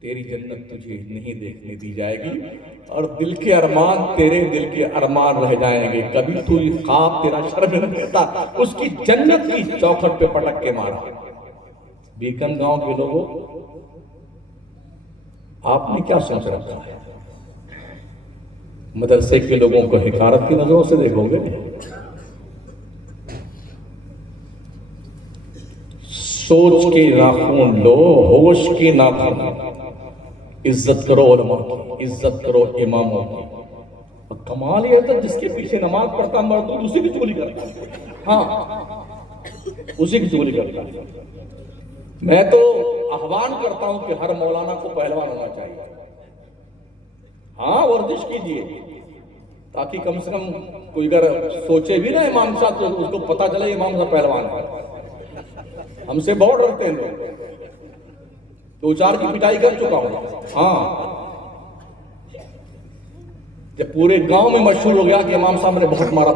تیری جنت تجھے نہیں دیکھنے دی جائے گی اور دل کے ارمان تیرے دل کے ارمان رہ جائیں گے. کبھی تو یہ خواب تیرا شرم دیتا, اس کی جنت کی چوکھٹ پہ پٹک کے مارا. بیکن گاؤں کے لوگوں آپ نے کیا سوچ رکھا ہے؟ مدرسے کے لوگوں کو حقارت کی نظروں سے دیکھو گے. سوچ کے ناخون لو, ہوش کے ناخون. عزت کرو علماء کی, عزت کرو اماموں کی. کمال یہ ہے جس کے پیچھے نماز پڑھتا مردود اسی کی چغلی کرتا. ہاں اسی کی چغلی کرتا. میں تو آہوان کرتا ہوں کہ ہر مولانا کو پہلوان ہونا چاہیے. ہاں ورزش کیجئے تاکہ کم سے کم کوئی اگر سوچے بھی نا امام صاحب تو اس کو پتا چلے امام صاحب پہلوان ہے. ہم سے بہت ڈرتے ہیں لوگ, دو چار کی پٹائی کر چکا ہوں. ہاں جب پورے گاؤں میں مشہور ہو گیا کہ امام صاحب نے بہت مارا,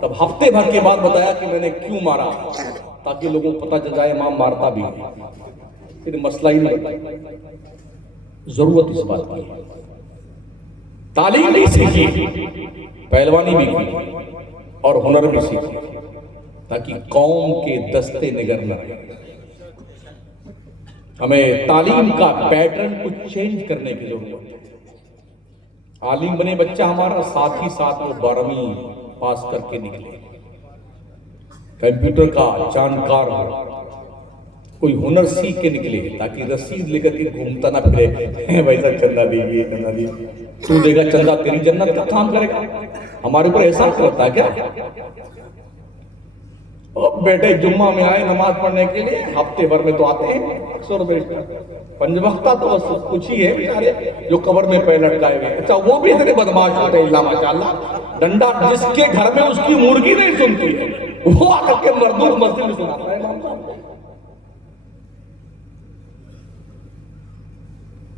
تب ہفتے بھر کے بعد بتایا کہ میں نے کیوں مارا, تاکہ لوگوں کو پتہ چل جائے امام مارتا بھی ہے. پھر مسئلہ ہی نہیں. ضرورت اس بات کی ہے. تعلیم بھی سیکھی, پہلوانی بھی کی اور ہنر بھی سیکھی, تاکہ قوم کے دستے نگر نہ رہے. ہمیں تعلیم کا پیٹرن کو چینج کرنے کی ضرورت ہے. عالم بنے بچہ ہمارا, ساتھ ہی ساتھ وہ 12ویں پاس کر کے نکلے, کمپیوٹر کا جانکار ہو, کوئی ہنر سیکھ کے نکلے, تاکہ رسید لے کر کے گھومتا نہ پھرے ویسا چندہ دیجیے چندہ دیجیے. تو دے گا چندہ تیری جنت کا کام کرے گا. ہمارے اوپر احسان کرتا ہے کیا؟ بیٹے جمعہ میں آئے نماز پڑھنے کے لیے, ہفتے بھر میں تو آتے ہیں 100 روپے. 5 وقتہ تو بس کچھ ہی ہے بیچارے جو قبر میں پیر لٹکائے ہوئے. اچھا وہ بھی اتنے بدماش ہوتے ہیں اللہ ماشاءاللہ, ڈنڈا جس کے گھر میں اس کی مرغی نہیں سنتی ہے وہ آ کر کے مردود مسجد میں سناتا ہے امام صاحب کو.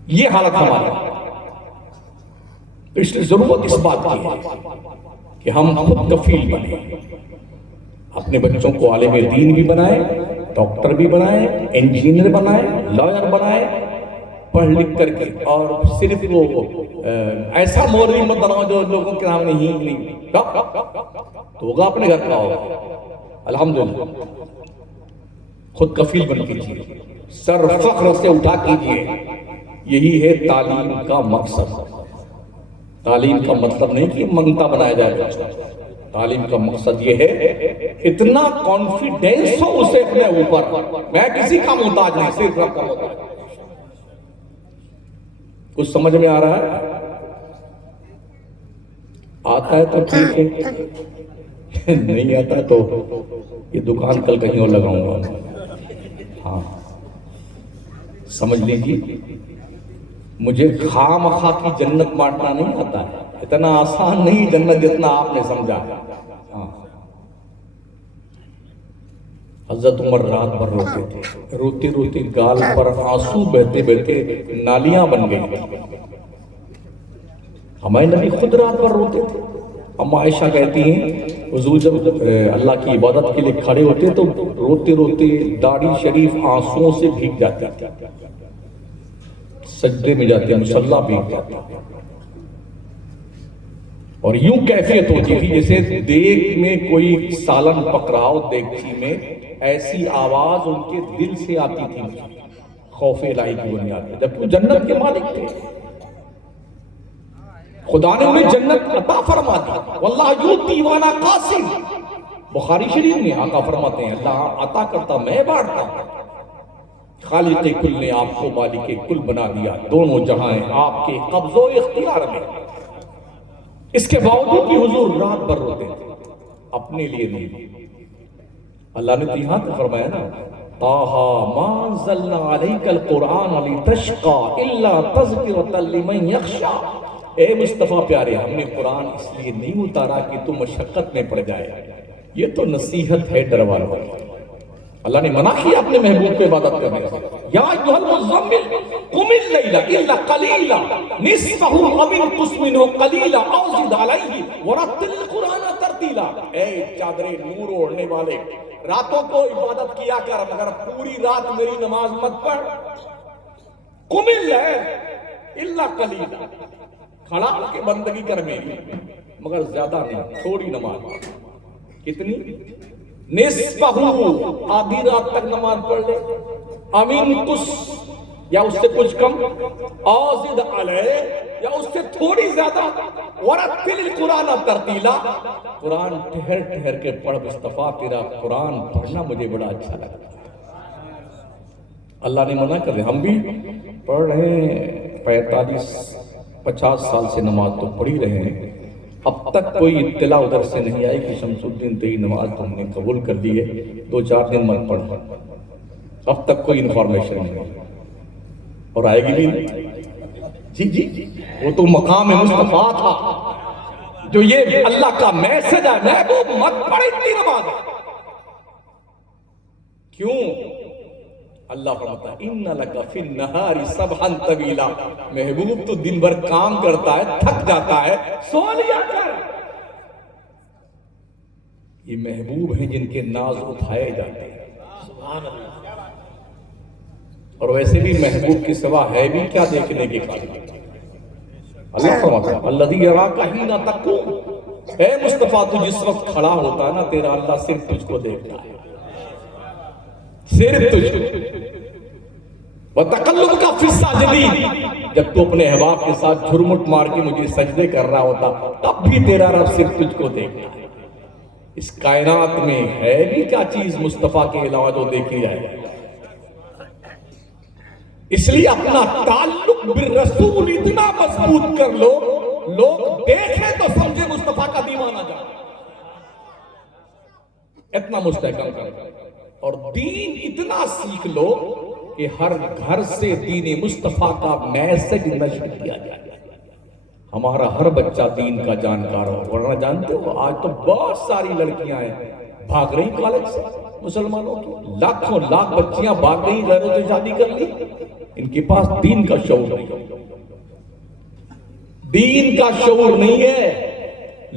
یہ حالت ہماری. اس لیے ضرورت اس بات کی ہے کہ ہم خود کفیل بنیں, اپنے بچوں کو عالم دین بھی بنائیں, ڈاکٹر بھی بنائیں, انجینئر بنائیں, لائر بنائیں, پڑھ لکھ کر کے. اور صرف وہ ایسا مولوی مت بناؤ جو لوگوں کے نام نہیں تو ہوگا اپنے گھر کا ہوگا. الحمدللہ خود کفیل بن کیجیے, سر فخر سے اٹھا کیجیے. یہی ہے تعلیم کا مقصد. تعلیم کا مطلب نہیں کہ منگتا بنایا جائے بچہ. تعلیم کا مقصد یہ ہے اتنا کانفیڈنس ہو اسے اپنے اوپر, میں کسی کا محتاج نہیں, صرف رب کا محتاج. کچھ سمجھ میں آ رہا ہے؟ آتا ہے تو ٹھیک ہے, نہیں آتا تو یہ دکان کل کہیں اور لگاؤں گا. ہاں سمجھ لیجیے, مجھے خواہ مخواہ کی جنت بانٹنا نہیں آتا ہے. اتنا آسان نہیں جنت جتنا آپ نے سمجھا. ہاں حضرت عمر رات بھر روتے تھے، روتے روتے گال پر آنسو بہتے بہتے نالیاں بن گئی. ہمارے نبی خود رات بھر روتے تھے. اما عائشہ کہتی ہیں حضور جب اللہ کی عبادت کے لیے کھڑے ہوتے تو روتے روتے داڑھی شریف آنسوؤں سے بھیگ جاتی تھی، سجدے میں جاتے مصلی بھیگ جاتے، اور یوں کیفیت ہوتی تھی جیسے دیگ میں کوئی سالن پک رہا ہو دیگچی میں، ایسی آواز ان کے دل سے آتی تھی خوف الہی کی بنیاد پر، جب وہ جنت کے مالک تھے. خدا نے انہیں جنت عطا فرما دی. واللہ یؤتی وانا قاسم، بخاری شریف میں آقا فرماتے ہیں اللہ عطا کرتا میں بانٹتا ہوں. خالق کل نے آپ کو مالک کل بنا دیا، دونوں جہاں آپ کے قبض و اختیار میں. اس کے باوجود بھی حضور رات بھر روتے تھے، اپنے لیے نہیں. اللہ نے تو یہاں تک فرمایا نا طٰہٰ مَا أَنزَلْنَا عَلَيْكَ الْقُرْآنَ لِتَشْقَىٰ إِلَّا تَذْكِرَةً لِمَن يَخْشَىٰ. اے مصطفیٰ پیارے، ہم نے قرآن اس لیے نہیں اتارا کہ تم مشقت میں پڑ جائے، یہ تو نصیحت ہے ڈروانے والی. اللہ نے منع کیا اپنے محبوب پہ عبادت کرنے سے. یا ایھا المزمل قم اللیل الا قلیلا نصفہ او انقص منہ قلیلا او زد علیہ ورتل القرآن ترتیلا. اے چادر نور اوڑھنے والے، راتوں کو عبادت کیا کر مگر پوری رات میری نماز مت پڑھ. قم اللیل الا قلیلا، کھڑا ہو کے بندگی کر میری مگر زیادہ نہیں، تھوڑی نماز. کتنی؟ نصفہ، آدھی رات تک نماز پڑھ لے. امین کس، یا اس سے کچھ کم. آزد علیہ، یا اس سے تھوڑی زیادہ. ورتل القرآن ترتیلا، قرآن ٹھہر ٹھہر کے پڑھ. مصطفیٰ تیرا قرآن پڑھنا مجھے بڑا اچھا لگتا ہے. اللہ نے منع کر دیا. ہم بھی پڑھ رہے ہیں 45-50 سال سے نماز تو پڑھی رہے ہیں، اب تک کوئی اطلاع ادھر سے نہیں آئی کہ شمس الدین تیری نماز تم نے قبول کر لی ہے، 2-4 دن مت پڑھ. اب تک کوئی انفارمیشن نہیں، اور آئے گی بھی نہیں. جی وہ تو مقام مصطفیٰ تھا جو یہ اللہ کا میسج ہے، محبوب مت پڑھ اتنی نماز. کیوں؟ اللہ فرماتا ہے اِنَّ لَكَ فِي النَّهَارِ سَبْحًا طَوِيلًا. محبوب تو دن بھر کام کرتا ہے، تھک جاتا ہے، سو لیا کر. یہ محبوب ہیں جن کے ناز اٹھائے جاتے ہیں. سبحان اللہ. اور ویسے بھی محبوب کی سوا ہے بھی کیا دیکھنے کے قابل. اللہ فرماتا ہے الَّذِي يَرَاكَ حِينَ تَقُومُ. اے مصطفیٰ تو جس وقت کھڑا ہوتا ہے نا، تیرا اللہ صرف تجھ کو دیکھتا ہے، صرف تجھ کو. وَتَقَلُّبُكَ فِي السَّاجِدِينَ، جب تو اپنے احباب کے ساتھ جھرمٹ مار کے مجھے سجدے کر رہا ہوتا تب بھی تیرا رب صرف تجھ کو دیکھتا ہے. اس کائنات میں ہے بھی کیا چیز مصطفیٰ کے علاوہ جو دیکھی جائے. اس لیے اپنا تعلق بالرسول اتنا مضبوط کر لو، لوگ دیکھیں تو سمجھے مصطفیٰ کا دیوانہ جا. اتنا مستحکم کر، اور دین اتنا سیکھ لو کہ ہر گھر سے دین مصطفیٰ کا میسج نشر کیا جائے. ہمارا ہر بچہ دین کا جانکار ہو. ورنہ جانتے ہو آج تو بہت ساری لڑکیاں ہیں بھاگ رہی کالج سے مسلمانوں کی، لاکھوں لاکھ بچیاں بھاگ رہی غیروں سے شادی کر لی. ان کے پاس دین کا شعور نہیں، دین کا شعور نہیں ہے.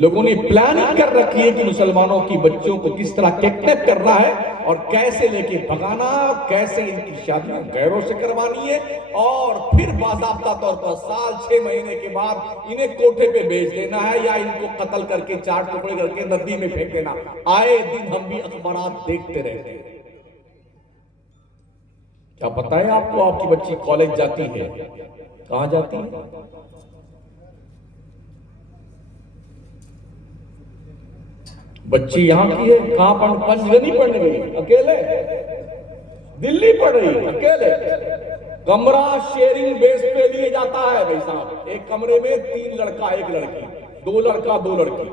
لوگوں نے پلاننگ کر رکھی ہے کہ مسلمانوں کی بچوں کو کس طرح کڈنیپ کرنا ہے اور کیسے لے کے بھگانا، کیسے ان کی شادیاں غیروں سے کروانی ہے، اور پھر باضابطہ طور پر سال 6 مہینے کے بعد انہیں کوٹھے پہ بیچ دینا ہے یا ان کو قتل کر کے 4 ٹکڑے کر کے ندی میں پھینک دینا. آئے دن ہم بھی اخبارات دیکھتے رہتے ہیں. کیا پتہ ہے آپ کو آپ کی بچی کالج جاتی ہے، کہاں جاتی ہے؟ بچی یہاں کی ہے، کہاں پنجگنی پڑھنے گئی اکیلے، دلی پڑھ رہی اکیلے. کمرہ شیئرنگ بیس پہ لیے جاتا ہے بھائی صاحب. ایک کمرے میں 3 لڑکا 1 لڑکی، 2 لڑکا 2 لڑکی.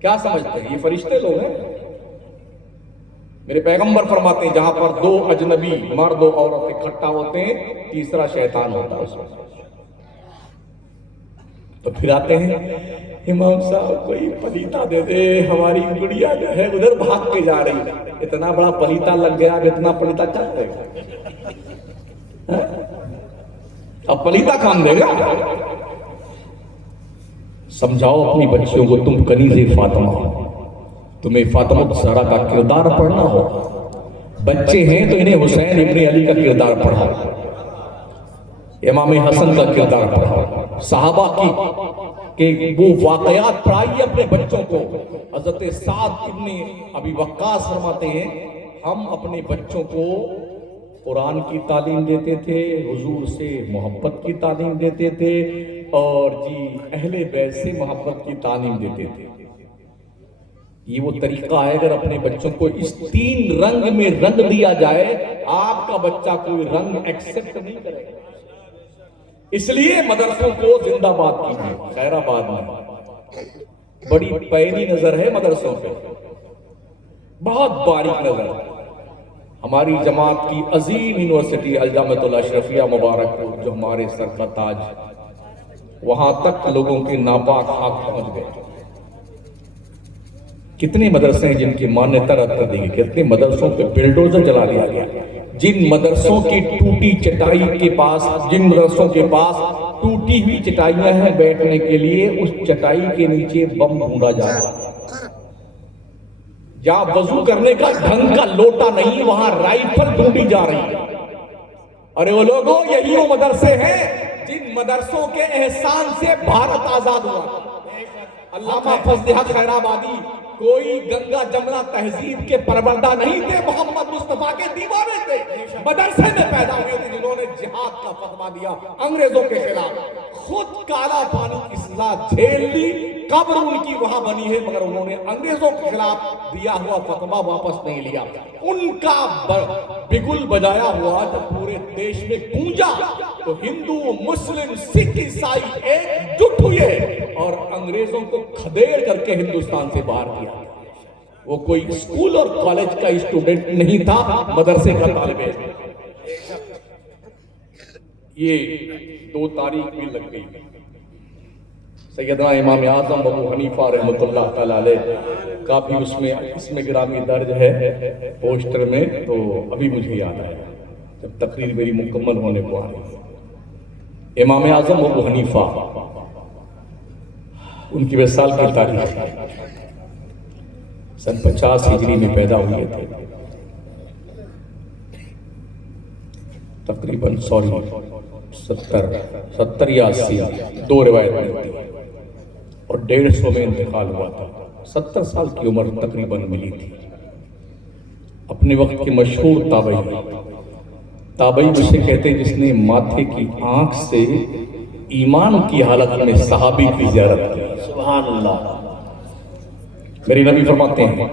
کیا سمجھتے ہیں یہ فرشتے لوگ ہیں؟ میرے پیغمبر فرماتے ہیں جہاں پر 2 اجنبی مرد و عورت اکٹھا ہوتے ہیں، تیسرا شیطان ہوتا ہے اس میں. تو پھر آتے ہیں امام صاحب کوئی پلیتا دے دے، ہماری گڑیا جو ہے ادھر بھاگ کے جا رہی ہے، اتنا بڑا پلیتا لگ گیا، اب اتنا پلیتا کیا کرے گا؟ اب پلیتا کام دے گا؟ سمجھاؤ اپنی بچیوں کو، تم کنیز فاطمہ ہو، تمہیں فاطمہ زہرا کا کردار پڑھنا ہو، بچے ہیں تو انہیں حسین ابن علی کا کردار پڑھاؤ، امام حسن کا کردار پڑھاؤ، صحابہ کی وہ واقعات پڑھائیے اپنے بچوں کو۔ حضرت سعد ابن ابی وقاص فرماتے ہیں ہم اپنے بچوں کو قرآن کی تعلیم دیتے تھے، حضور سے محبت کی تعلیم دیتے تھے، اور اہل بیت سے محبت کی تعلیم دیتے تھے۔ یہ وہ طریقہ ہے، اگر اپنے بچوں کو اس 3 رنگ میں رنگ دیا جائے، آپ کا بچہ کوئی رنگ ایکسپٹ نہیں کرے گا۔ اس لیے مدرسوں کو زندہ باد کیجیے۔ خیر آباد میں بڑی پیری نظر ہے مدرسوں پہ، بہت باریک نظر۔ ہماری جماعت کی عظیم یونیورسٹی الجامعۃ الاشرفیہ مبارک جو ہمارے سر کا تاج، وہاں تک لوگوں کے ناپاک ہاتھ پہنچ گئے۔ کتنے مدرسے ہیں جن کی مانیتا رد کر دی گئی، کتنے مدرسوں پہ بلڈوزر چلا دیا گیا، جن مدرسوں کی ٹوٹی چٹائی کے پاس، جن مدرسوں کے پاس ٹوٹی ہوئی چٹائیاں ہیں بیٹھنے کے لیے، اس چٹائی کے نیچے بم ڈھونڈا جا رہا ہے۔ جہاں وضو کرنے کا ڈھنگ کا لوٹا نہیں، وہاں رائفل ڈھونڈی جا رہی ہے۔ ارے وہ لوگوں، یہی وہ مدرسے ہیں جن مدرسوں کے احسان سے بھارت آزاد ہوا۔ علامہ فضل حق خیر آبادی کوئی گنگا جمنا تہذیب کے پروردہ نہیں تھے، محمد مصطفیٰ کے دیوانے تھے، مدرسے میں پیدا ہوئے تھے جنہوں نے جہاد کا فتویٰ دیا انگریزوں کے خلاف، خود کالا پانی کی سزا جھیل لی، قبر ان کی وہاں بنی ہے، مگر انہوں نے انگریزوں کے خلاف دیا ہوا فتویٰ واپس نہیں لیا۔ ان کا بگل بجایا ہوا جب پورے دیش میں گونجا تو ہندو، مسلم، سکھ، عیسائی ایک جٹ ہوئے اور انگریزوں کو کھدیڑ کر کے ہندوستان سے باہر کیا۔ وہ کوئی اسکول اور کالج کا اسٹوڈنٹ نہیں تھا، مدرسے کا طالب علم۔ یہ 2 تاریخ بھی لگ گئی۔ سیدنا امام اعظم ابو حنیفہ رحمۃ اللہ تعالی علیہ کا بھی اس میں گرامی درج ہے پوسٹر میں، تو ابھی مجھے یاد آیا جب تقریر میری مکمل ہونے کو آئی۔ امام اعظم ابو حنیفہ، ان کی وصال کی تاریخ سن 50 ہجری میں پیدا ہوئے تھے، تقریباً 70 یا 80، 2 روایت ملتی ہے، اور 150 میں انتقال ہوا تھا۔ 70 سال کی عمر تقریباً ملی تھی۔ اپنے وقت کے مشہور تابعی اسے کہتے ہیں جس نے ماتھے کی آنکھ سے ایمان کی حالت میں صحابی کی زیارت کی۔ سبحان اللہ۔ میرے نبی فرماتے ہیں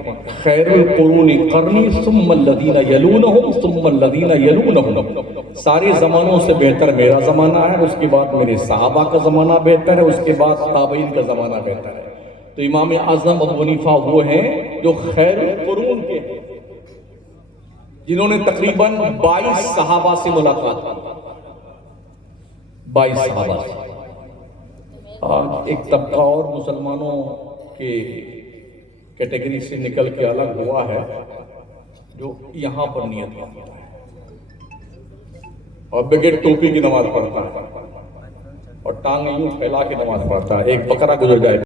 خیر القرون قرنی ثم الذین یلونہم ثم الذین یلونہم، سارے زمانوں سے بہتر میرا زمانہ ہے، اس کے بعد میرے صحابہ کا زمانہ بہتر ہے، اس کے بعد تابعین کا زمانہ بہتر ہے۔ تو امام اعظم ابو حنیفہ وہ ہیں جو خیر القرون کے ہیں، جنہوں نے تقریباً 22 صحابہ سے ملاقات کی۔ 22 صحابہ سے۔ آج ایک طبقہ اور مسلمانوں کے کیٹیگری سے نکل کے الگ ہوا ہے، جو یہاں پر نیت کرتا ہے اور بغیر ٹوپی کی نماز پڑھتا ہے اور ٹانگیں یوں پھیلا کے نماز پڑھتا ہے، ایک بکرا گزر جائے